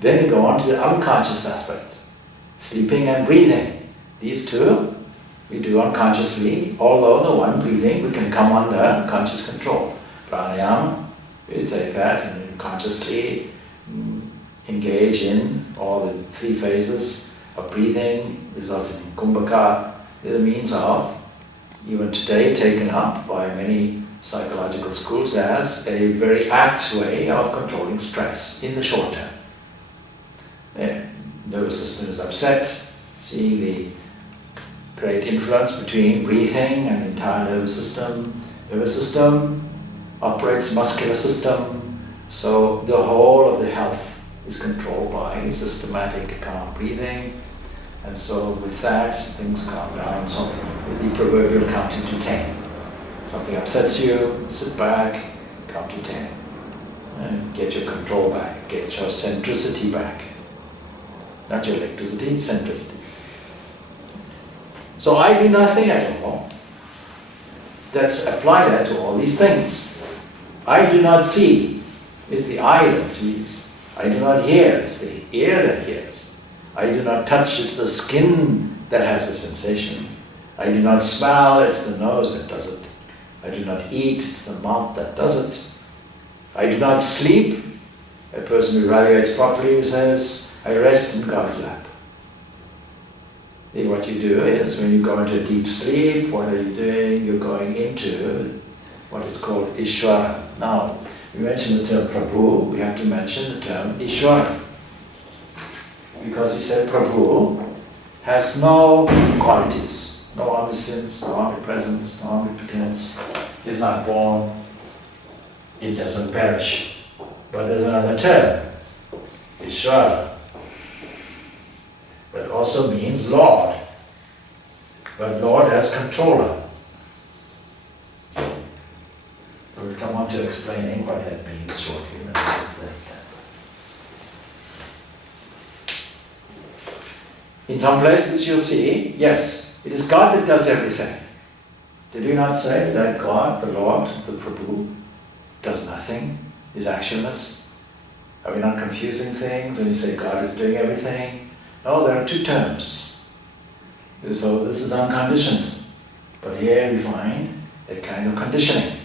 Then we go on to the unconscious aspect. Sleeping and breathing. These two we do unconsciously, although the one breathing we can come under conscious control. Pranayama, we take that and consciously engage in all the 3 phases of breathing, resulting in kumbhaka, the means of, even today taken up by many psychological schools as a very apt way of controlling stress in the short term. Nervous system is upset, seeing the great influence between breathing and the entire nervous system. Nervous system operates muscular system, so the whole of the health is controlled by systematic calm breathing. And so with that, things calm down. So with the proverbial counting to 10. Something upsets you, sit back, count to 10. And get your control back, get your centricity back. Not your electricity, centricity. So I do nothing at all. Let's apply that to all these things. I do not see. It's the eye that sees. I do not hear. It's the ear that hears. I do not touch. It's the skin that has the sensation. I do not smell. It's the nose that does it. I do not eat. It's the mouth that does it. I do not sleep. A person who evaluates properly says, I rest in God's lap. What you do is, when you go into deep sleep, what are you doing? You're going into what is called Ishvara. Now, we mentioned the term Prabhu, we have to mention the term Ishvara. Because he said Prabhu has no qualities, no omniscience, no omnipresence, no omnipotence. He is not born, it doesn't perish. But there's another term, Ishvara. That also means Lord, but Lord as controller. We'll come on to explaining what that means shortly. In some places you'll see, yes, it is God that does everything. Did we not say that God, the Lord, the Prabhu, does nothing, is actionless? Are we not confusing things when you say God is doing everything? No, there are two terms. So this is unconditioned. But here we find a kind of conditioning.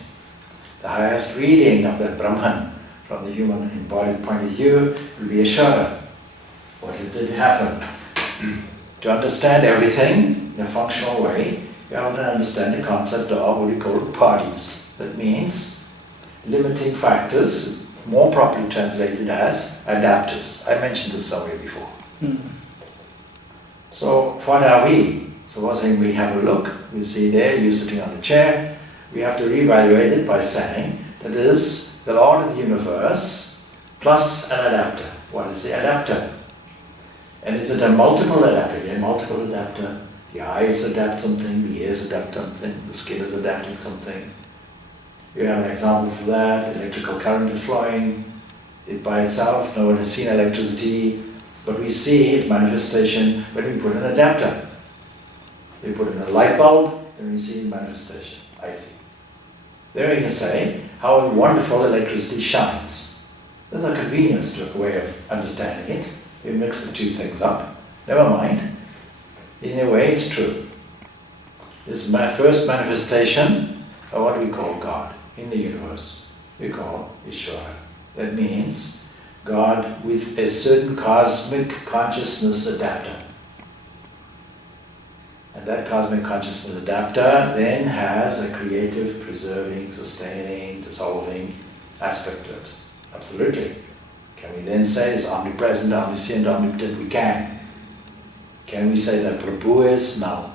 The highest reading of that Brahman from the human embodied point of view will be Ishvara. What did happen? To understand everything in a functional way, you have to understand the concept of what we call parties. That means limiting factors, more properly translated as adapters. I mentioned this somewhere before. So what are we? Supposing we have a look, we see there, you sitting on a chair, we have to reevaluate it by saying that it is the Lord of the universe plus an adapter. What is the adapter? And is it a multiple adapter? Yeah, multiple adapter. The eyes adapt something, the ears adapt something, the skin is adapting something. You have an example for that. Electrical current is flowing. It by itself, no one has seen electricity, but we see its manifestation when we put an adapter. We put in a light bulb and we see its manifestation. I see. There we can say how wonderful electricity shines. There's a convenience to a way of understanding it. We mix the two things up. Never mind. In a way, it's true. This is my first manifestation of what we call God in the universe. We call Ishvara. That means God with a certain cosmic consciousness adapter. And that cosmic consciousness adapter then has a creative, preserving, sustaining, dissolving aspect to it. Absolutely. Can we then say it's omnipresent, omniscient, omnipotent? We can. Can we say that Prabhu is? No.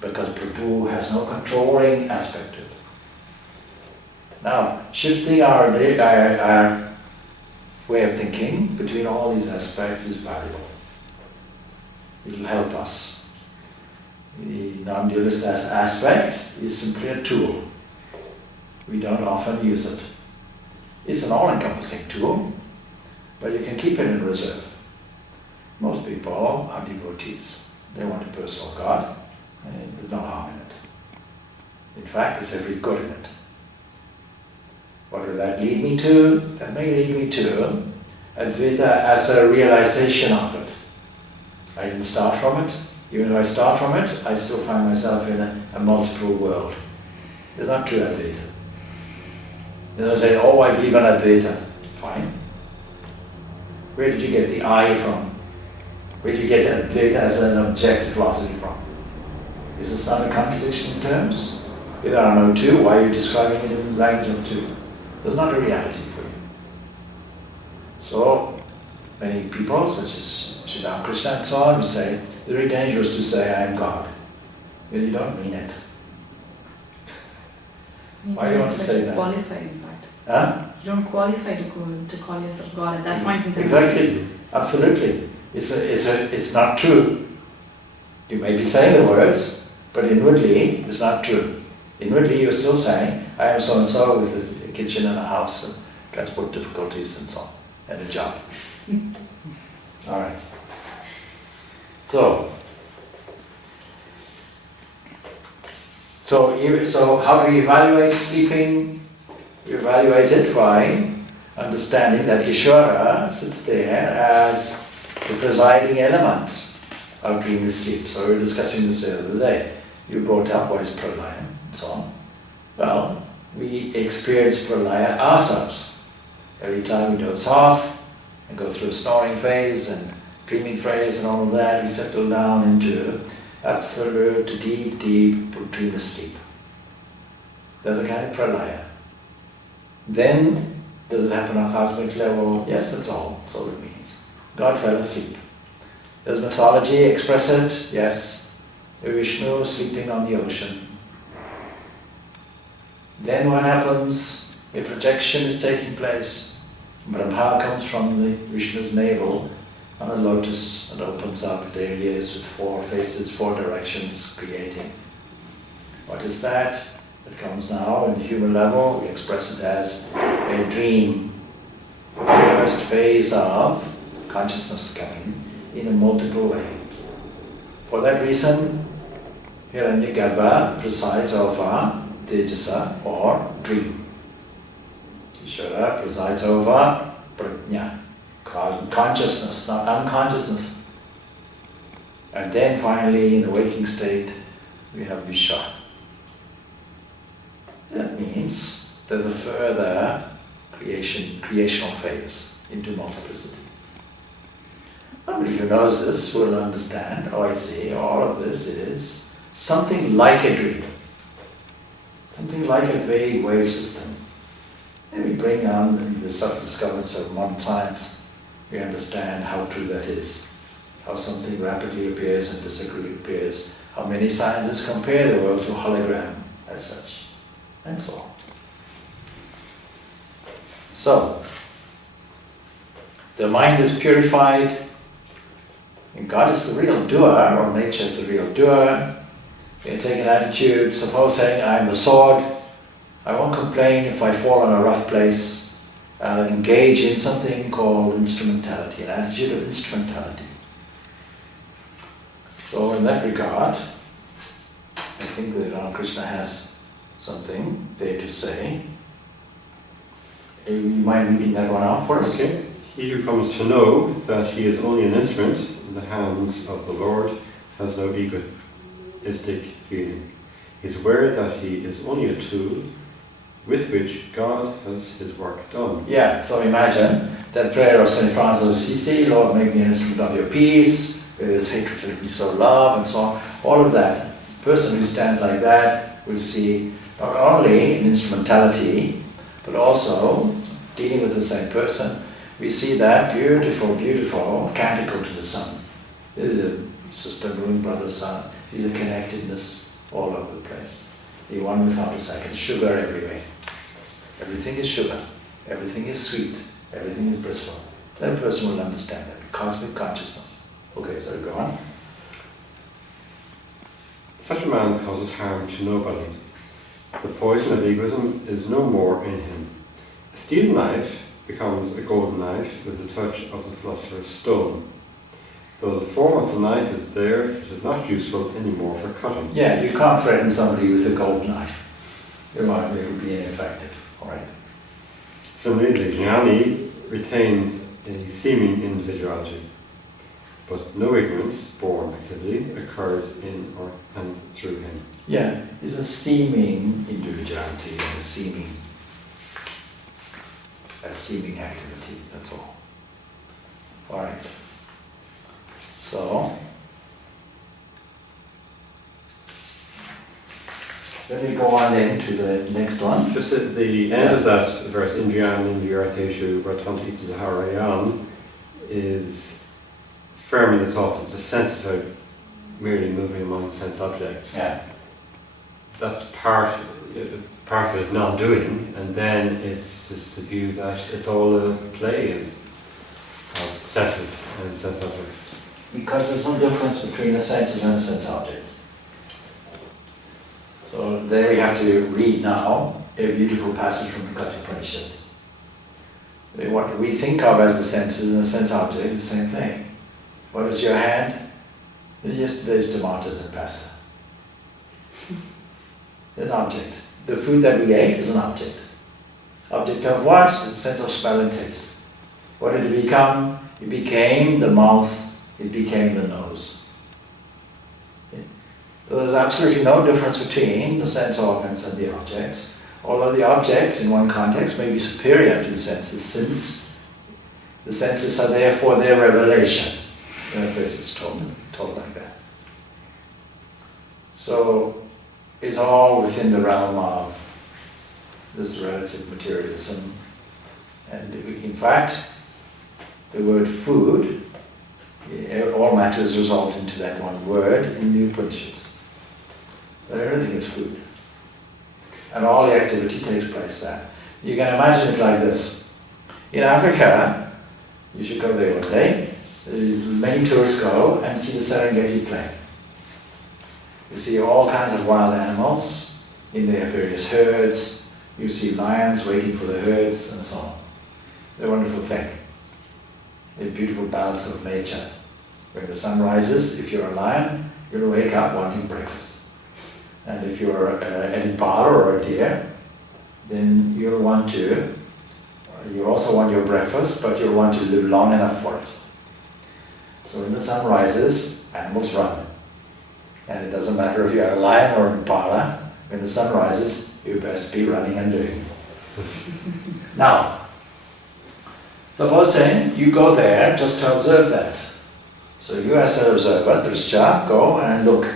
Because Prabhu has no controlling aspect to it. Now, shifting our way of thinking between all these aspects is valuable. It will help us. The non-dualist aspect is simply a tool. We don't often use it. It's an all-encompassing tool, but you can keep it in reserve. Most people are devotees. They want a personal God, and there's no harm in it. In fact, there's every good in it. What will that lead me to? That may lead me to Advaita as a realization of it. I didn't start from it. Even if I start from it, I still find myself in a multiple world. They're not true Advaita. They don't say, oh, I believe in Advaita. Fine. Where did you get the I from? Where did you get Advaita as an objective philosophy from? Is this not a contradiction in terms? If there are no two, why are you describing it in the language of two? There's not a reality for you. So, many people, such as Sri Krishna and so on, will say, it's very dangerous to say, I am God. Well, you don't mean it. Why do you want to say that? Qualify, in fact. Huh? You don't qualify to call yourself God at that point in time. Exactly. Absolutely. It's not true. You may be saying the words, but inwardly it's not true. Inwardly you're still saying, I am so and so with a kitchen and a house and transport difficulties and so on, and a job. Alright. So how do we evaluate sleeping? We evaluate it by understanding that Ishvara sits there as the presiding element of dreamless sleep. So we were discussing this the other day. You brought up what is pralaya and so on. Well, we experience pralaya ourselves. Every time we doze off and go through a snoring phase and dreaming phase and all of that, we settle down into absolute, deep, deep dreamless sleep. There's a kind of pralaya. Then, does it happen on a cosmic level? Yes, that's all. That's all it means. God fell asleep. Does mythology express it? Yes. Vishnu sleeping on the ocean. Then what happens? A projection is taking place. Brahma comes from the Vishnu's navel on a lotus and opens up. There he is with 4 faces, 4 directions, creating. What is that? It comes now in the human level. We express it as a dream. The first phase of consciousness coming in a multiple way. For that reason, Hiranyagarbha presides over Tejasa or dream. Ishvara presides over Prajna, consciousness, not unconsciousness. And then finally, in the waking state, we have Vishwa. That means there's a further creational phase into multiplicity. Somebody who knows this will understand, oh I see, all of this is something like a dream. Something like a vague wave system. And we bring on the subtle discoveries of modern science, we understand how true that is. How something rapidly appears and disappears. How many scientists compare the world to a hologram as such. And so on. So, the mind is purified, and God is the real doer, or nature is the real doer. You take an attitude, suppose saying, I'm the sword, I won't complain if I fall on a rough place. I'll engage in something called instrumentality, an attitude of instrumentality. So in that regard, I think that Ramakrishna has something there to say. You mind reading that one out for us? Okay. He who comes to know that he is only an instrument in the hands of the Lord has no egoistic feeling. He is aware that he is only a tool with which God has his work done. Yeah, so imagine that prayer of St. Francis of Assisi, Lord, make me an instrument of your peace, where there's hatred, let me sow love, and so on. All of that. A person who stands like that will see not only an instrumentality, but also, dealing with the same person, we see that beautiful, beautiful canticle to the sun. This is a sister, moon, brother, sun. See the connectedness all over the place. See one without a second. Sugar everywhere. Everything is sugar. Everything is sweet. Everything is blissful. That person will understand that. Cosmic consciousness. Okay, so go on. Such a man causes harm to nobody. The poison of egoism is no more in him. A steel knife becomes a golden knife with the touch of the philosopher's stone. Though the form of the knife is there, it is not useful anymore for cutting. Yeah, you can't threaten somebody with a gold knife. It would be ineffective, alright? Similarly, the jnani retains a seeming individuality, but no ignorance, born activity, occurs in or and through him. Yeah, it's a seeming individuality and a seeming activity, that's all. Alright. So, let me go on then to the next one. Just at the end of that verse, Indriyan Indriyarteshu Vartanti Harayan, is firm in the thought that the senses are merely moving among sense objects. Yeah. That's part of it is non-doing, and then it's just the view that it's all a play of senses and sense objects. Because there's no difference between the senses and the sense objects. So there we have to read now a beautiful passage from the Katha. What we think of as the senses and the sense object is the same thing. What is your hand? Yesterday's tomatoes and pasta. An object. The food that we ate is an object. Object of what? The sense of smell and taste. What did it become? It became the mouth, it became the nose. So there's absolutely no difference between the sense organs and the objects, although the objects in one context may be superior to the senses, since the senses are there for their revelation. In a place it's told like that. So it's all within the realm of this relative materialism. And in fact, the word food, all matter is resolved into that one word in the Upanishads. So everything is food. And all the activity takes place there. You can imagine it like this. In Africa, you should go there one day. Many tourists go and see the Serengeti plain. You see all kinds of wild animals in their various herds. You see lions waiting for the herds and so on. They're a wonderful thing. A beautiful balance of nature. When the sun rises, if you're a lion, you'll wake up wanting breakfast. And if you're an impala or a deer, then you also want your breakfast, but you'll want to live long enough for it. So when the sun rises, animals run. And it doesn't matter if you're a lion or an impala, when the sun rises, you best be running and doing. Now, supposing you go there just to observe that. So you as an observer, Drishya, go and look.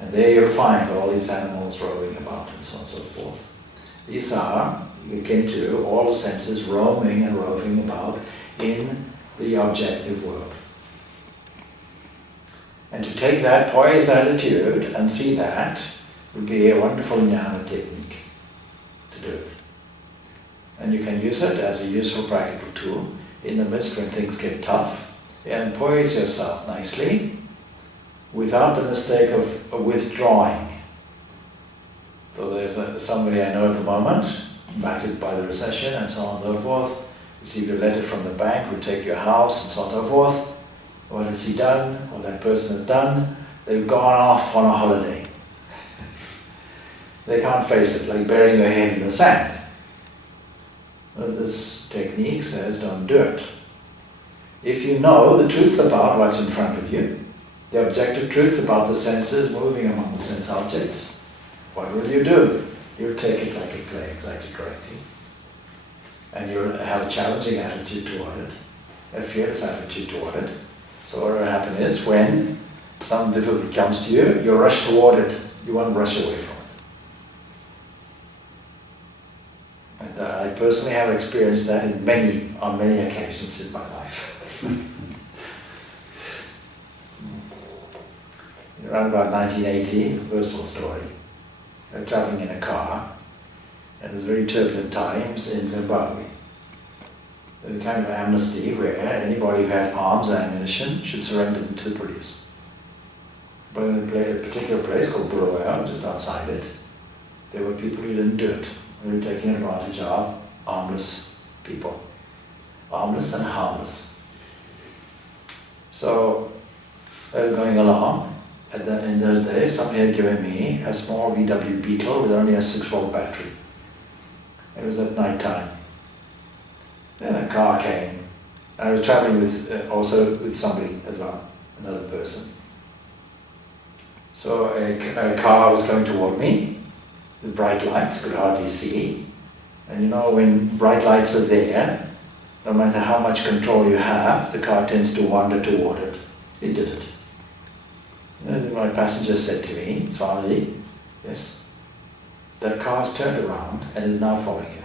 And there you'll find all these animals roaming about and so on and so forth. These are akin to all the senses roaming and roving about in the objective world. And to take that poised attitude and see that would be a wonderful jnana technique to do it. And you can use it as a useful practical tool in the midst when things get tough, and poise yourself nicely without the mistake of withdrawing. So there's somebody I know at the moment, battered by the recession and so on and so forth, received a letter from the bank, would take your house and so on and so forth. What has he done? What that person has done? They've gone off on a holiday. They can't face it, like burying their head in the sand. But this technique says don't do it. If you know the truth about what's in front of you, the objective truth about the senses moving among the sense objects, what will you do? You'll take it like a play, exactly correctly. And you'll have a challenging attitude toward it, a fearless attitude toward it. So what will happen is, when some difficulty comes to you, you rush toward it. You won't rush away from it. And I personally have experienced that on many occasions in my life. Around about 1980, a personal story. I was traveling in a car, and it was very turbulent times in Zimbabwe. There was a kind of amnesty where anybody who had arms and ammunition should surrender them to the police. But in a particular place called Bulawayo, just outside it, there were people who didn't do it. They were taking advantage of armless people. Armless and harmless. So, I was going along. In those days, somebody had given me a small VW Beetle with only a 6-volt battery. It was at night time. Then a car came. I was traveling also with somebody as well, another person. So a car was coming toward me with bright lights, could hardly see. And you know, when bright lights are there, no matter how much control you have, the car tends to wander toward it. It did it. And my passenger said to me, Swamiji, yes, that car's turned around and is now following you.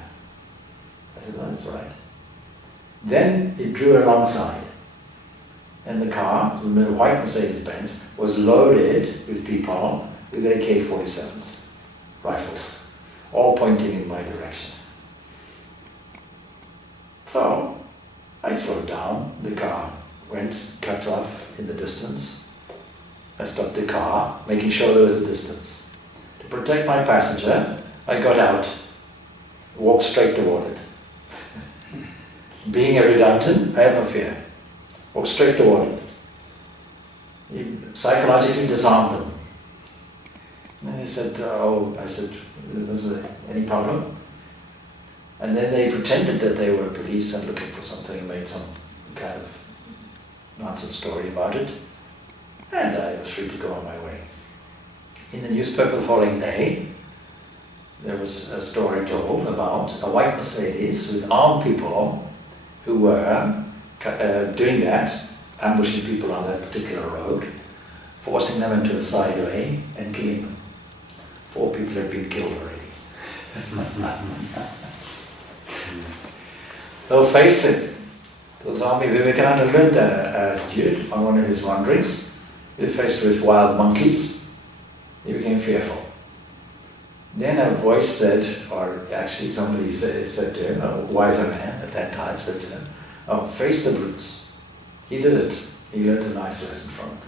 I said, well, that's right. Then it drew alongside. And the car, the white Mercedes-Benz, was loaded with people with AK-47s, rifles, all pointing in my direction. So I slowed down, the car went, cut off in the distance. I stopped the car, making sure there was a distance. To protect my passenger, I got out, walked straight toward it. Being a Vedantan, I had no fear. Walked straight toward it. He psychologically disarmed them. And they said, I said, was there any problem? And then they pretended that they were police and looking for something and made some kind of nonsense story about it. And I was free to go on my way. In the newspaper the following day, there was a story told about a white Mercedes with armed people who were doing that, ambushing people on that particular road, forcing them into a side way and killing them. 4 people had been killed already. So face it, so Swami Vivekananda learned that attitude on one of his wanderings. He was faced with wild monkeys. He became fearful. Then a voice said, or actually somebody said to him, a wiser man at that time said to him, face the brutes. He did it. He learned a nice lesson from it.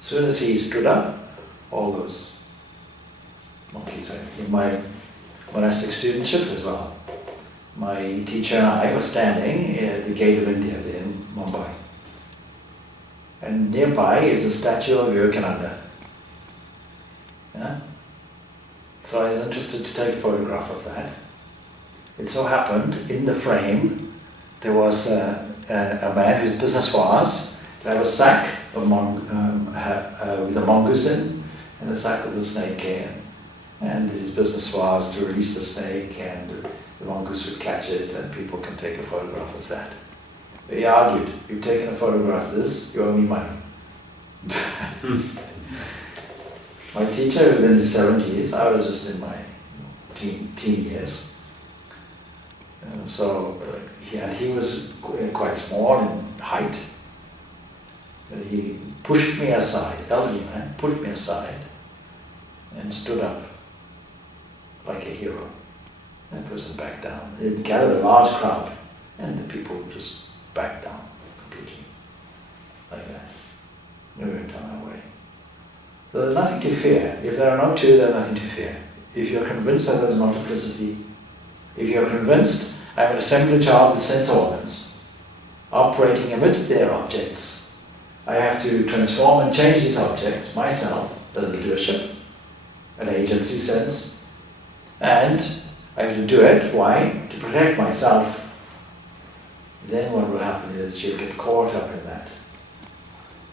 As soon as he stood up, all those monkeys went. In my monastic studentship as well, my teacher and I were standing at the gate of India there in Mumbai. And nearby is a statue of Vivekananda. Yeah? So I was interested to take a photograph of that. It so happened, in the frame, there was a man whose business was to have a sack of with a mongoose in, and a sack with a snake in. And his business was to release the snake, and the mongoose would catch it, and people can take a photograph of that. They argued, you've taken a photograph of this, you owe me money. My teacher was in his 70s, I was just in my teen years. He was quite small in height. He pushed me aside, elderly man, pushed me aside and stood up like a hero. That person backed down. It gathered a large crowd and the people just backed down completely, like that. We went on our way. So there's nothing to fear. If there are no two, there's nothing to fear. If you're convinced that there's multiplicity, if you're convinced I'm an assemblage of the sense organs, operating amidst their objects, I have to transform and change these objects, myself, as a doership, an agency sense, and I have to do it, why? To protect myself. Then what will happen is you'll get caught up in that.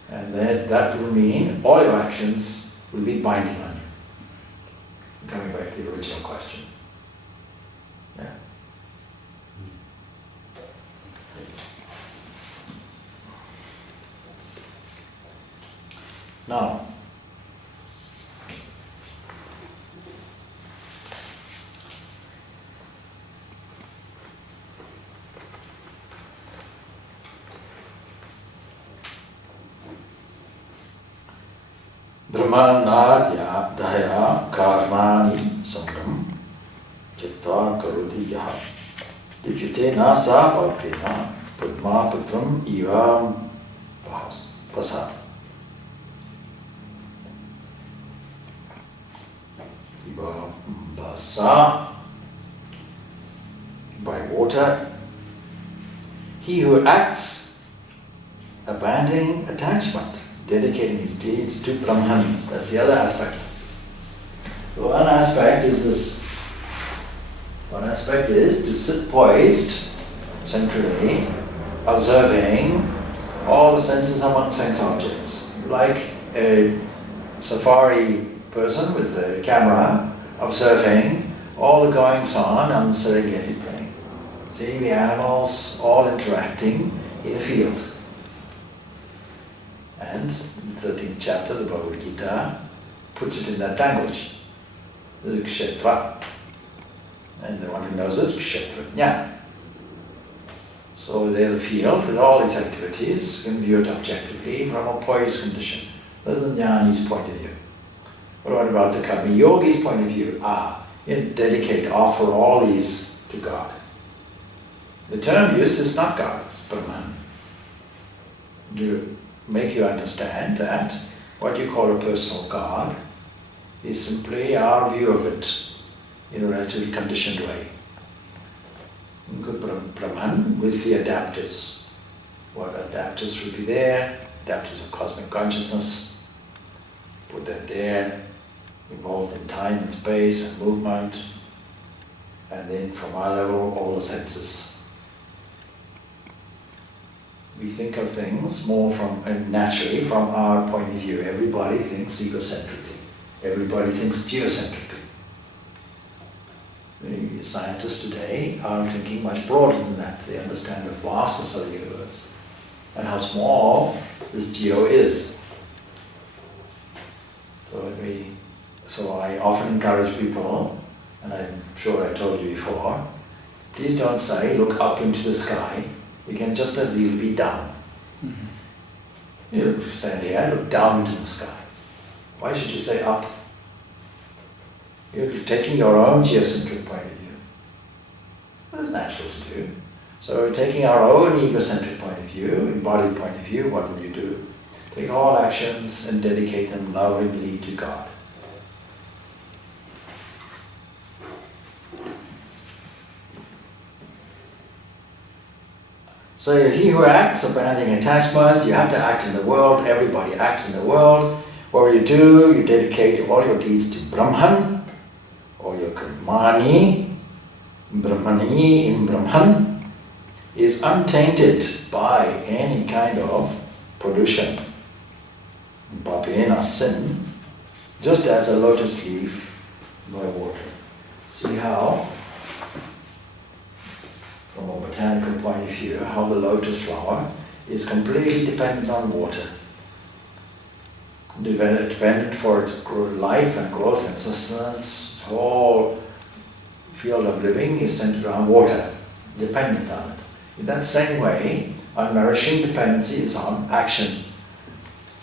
And then that will mean all your actions will be binding on you. Coming back to the original question. Yeah. Now, Brahmanadya daya karmani sangam chitta karoti yaha dipyate nasa palpena padma putram ivam pasa ivam pasa by water. He who acts abandoning attachment, dedicating his deeds to Brahman. That's the other aspect. So one aspect is this. One aspect is to sit poised, centrally, observing all the senses among sense objects. Like a safari person with a camera, observing all the goings on the Serengeti plain. Seeing the animals all interacting in a field. And the 13th chapter, the Bhagavad Gita, puts it in that language. This is kshetra. And the one who knows it, kshetrajna. So there's a field with all these activities, you can view it objectively from a poised condition. That's the jnani's point of view. But what about the karma yogi's point of view? Dedicate, offer all these to God. The term used is not God, it's Brahman. To make you understand that what you call a personal God is simply our view of it in a relatively conditioned way. Good Brahman with the adapters. What adapters will be there? Adapters of cosmic consciousness. Put that there, involved in time and space and movement. And then from our level, all the senses. We think of things more naturally from our point of view. Everybody thinks egocentrically. Everybody thinks geocentrically. The scientists today are thinking much broader than that. They understand the vastness of the universe and how small this geo is. So I often encourage people, and I'm sure I told you before, please don't say, look up into the sky. You can just as easily be down. You stand here, look down into the sky. Why should you say up? You're taking your own geocentric point of view. Well, it's natural to do. So taking our own egocentric point of view, embodied point of view, what will you do? Take all actions and dedicate them lovingly to God. So he who acts, abandoning attachment, you have to act in the world, everybody acts in the world. What you do, you dedicate all your deeds to Brahman, all your karmani, Brahmani in Brahman, is untainted by any kind of pollution, papena, sin, just as a lotus leaf by water. See how, from a botanical point of view, how the lotus flower is completely dependent on water. Dependent for its life and growth and sustenance. The whole field of living is centered around water, dependent on it. In that same way, our nourishing dependency is on action.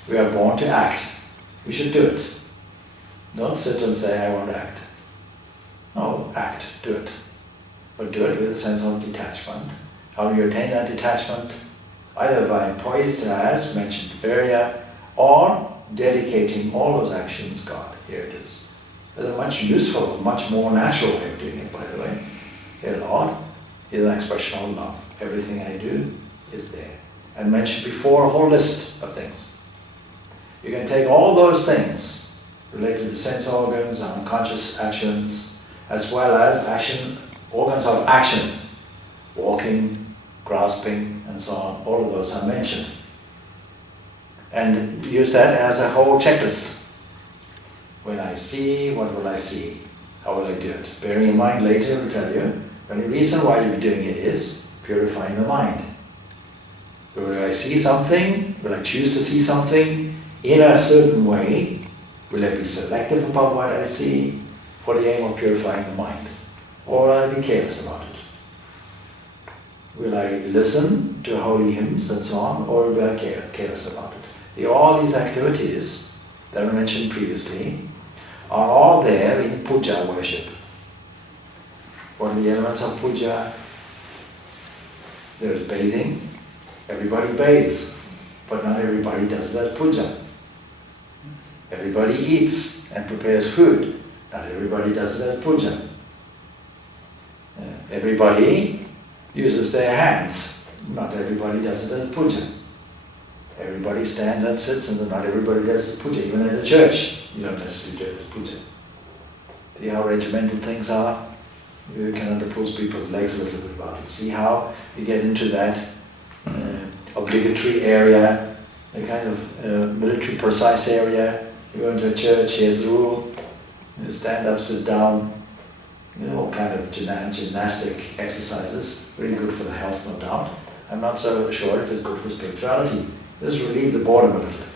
We are born to act. We should do it. Don't sit and say, I want to act. No, act, do it. But do it with a sense of detachment. How do you attain that detachment? Either by poised as mentioned earlier, or dedicating all those actions to God. Here it is. There's a much useful, much more natural way of doing it, by the way. Here, Lord, is an expression of love. Everything I do is there. And mentioned before a whole list of things. You can take all those things related to sense organs, unconscious actions, as well as organs of action, walking, grasping, and so on. All of those are mentioned. And use that as a whole checklist. When I see, what will I see? How will I do it? Bearing in mind, later I will tell you, the only reason why you'll be doing it is purifying the mind. Will I see something? Will I choose to see something in a certain way? Will I be selective about what I see for the aim of purifying the mind? Or will I be careless about it? Will I listen to holy hymns and so on, or will I be careless about it? All these activities that I mentioned previously are all there in puja worship. What are the elements of puja? There's bathing. Everybody bathes, but not everybody does that puja. Everybody eats and prepares food. Not everybody does that puja. Everybody uses their hands. Not everybody does it as puja. Everybody stands and sits, and not everybody does puja. Even in a church, you don't necessarily do this puja. See how regimented things are? You cannot oppose people's legs a little bit about it. See how you get into that obligatory area, a kind of military precise area. You go into a church, here's the rule. You stand up, sit down. All kind of gymnastic exercises. Really good for the health, no doubt. I'm not so sure if it's good for spirituality. Just relieve the boredom a little bit.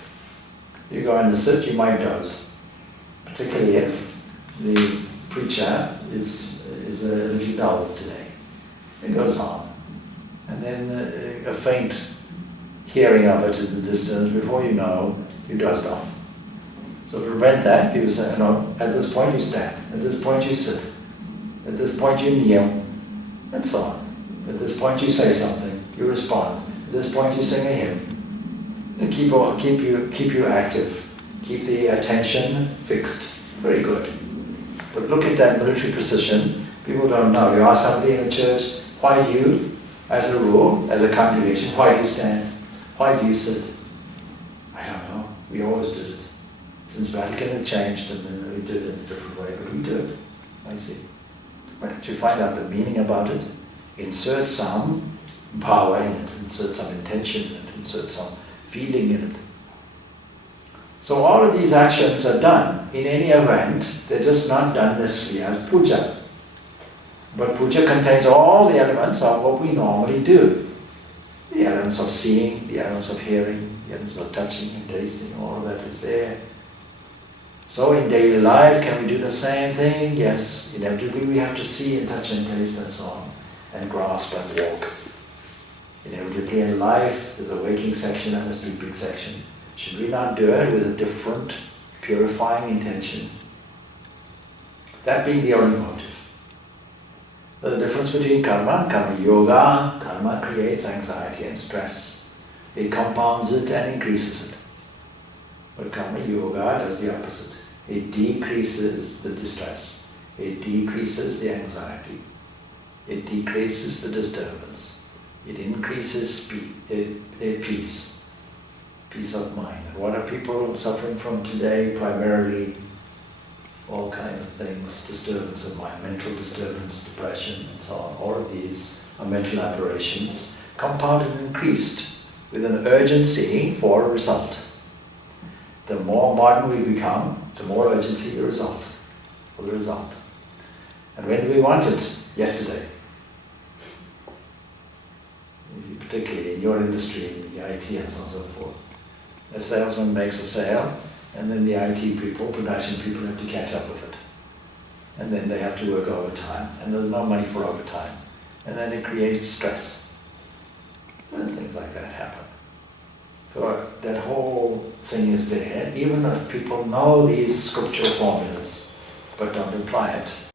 You go in and sit, you might doze. Particularly if the preacher is a little dull today. It goes on. and then a faint hearing of it in the distance. Before you know, you dozed off. So to prevent that, people say, no, at this point you stand, at this point you sit, at this point you kneel, and so on. At this point you say something, you respond. At this point you sing a hymn. And keep you active, keep the attention fixed. Very good. But look at that military precision. People don't know. You ask somebody in a church, why do you, as a rule, as a congregation, why do you stand? Why do you sit? I don't know. We always did it. Since Vatican had changed, and then we did it in a different way, but we do it. I see. Why don't you find out the meaning about it? Insert some power in it, insert some intention in it, insert some feeling in it. So all of these actions are done. In any event, they're just not done necessarily as puja. But puja contains all the elements of what we normally do. The elements of seeing, the elements of hearing, the elements of touching and tasting, all of that is there. So in daily life, can we do the same thing? Yes. Inevitably we have to see and touch and taste and so on, and grasp and walk. Inevitably in life, there's a waking section and a sleeping section. Should we not do it with a different, purifying intention? That being the only motive. The difference between karma yoga, karma creates anxiety and stress. It compounds it and increases it. But karma yoga does the opposite. It decreases the distress. It decreases the anxiety. It decreases the disturbance. It increases peace. Peace of mind. And what are people suffering from today? Primarily all kinds of things, disturbance of mind, mental disturbance, depression, and so on. All of these are mental aberrations, compounded and increased with an urgency for a result. The more modern we become, the more urgency for the result. And when do we want it? Yesterday. Particularly in your industry, in the IT and so on and so forth. A salesman makes a sale, and then the IT people, production people have to catch up with it. And then they have to work overtime, and there's no money for overtime. And then it creates stress. And things like that happen. So that whole thing is there, even if people know these scriptural formulas, but don't apply it.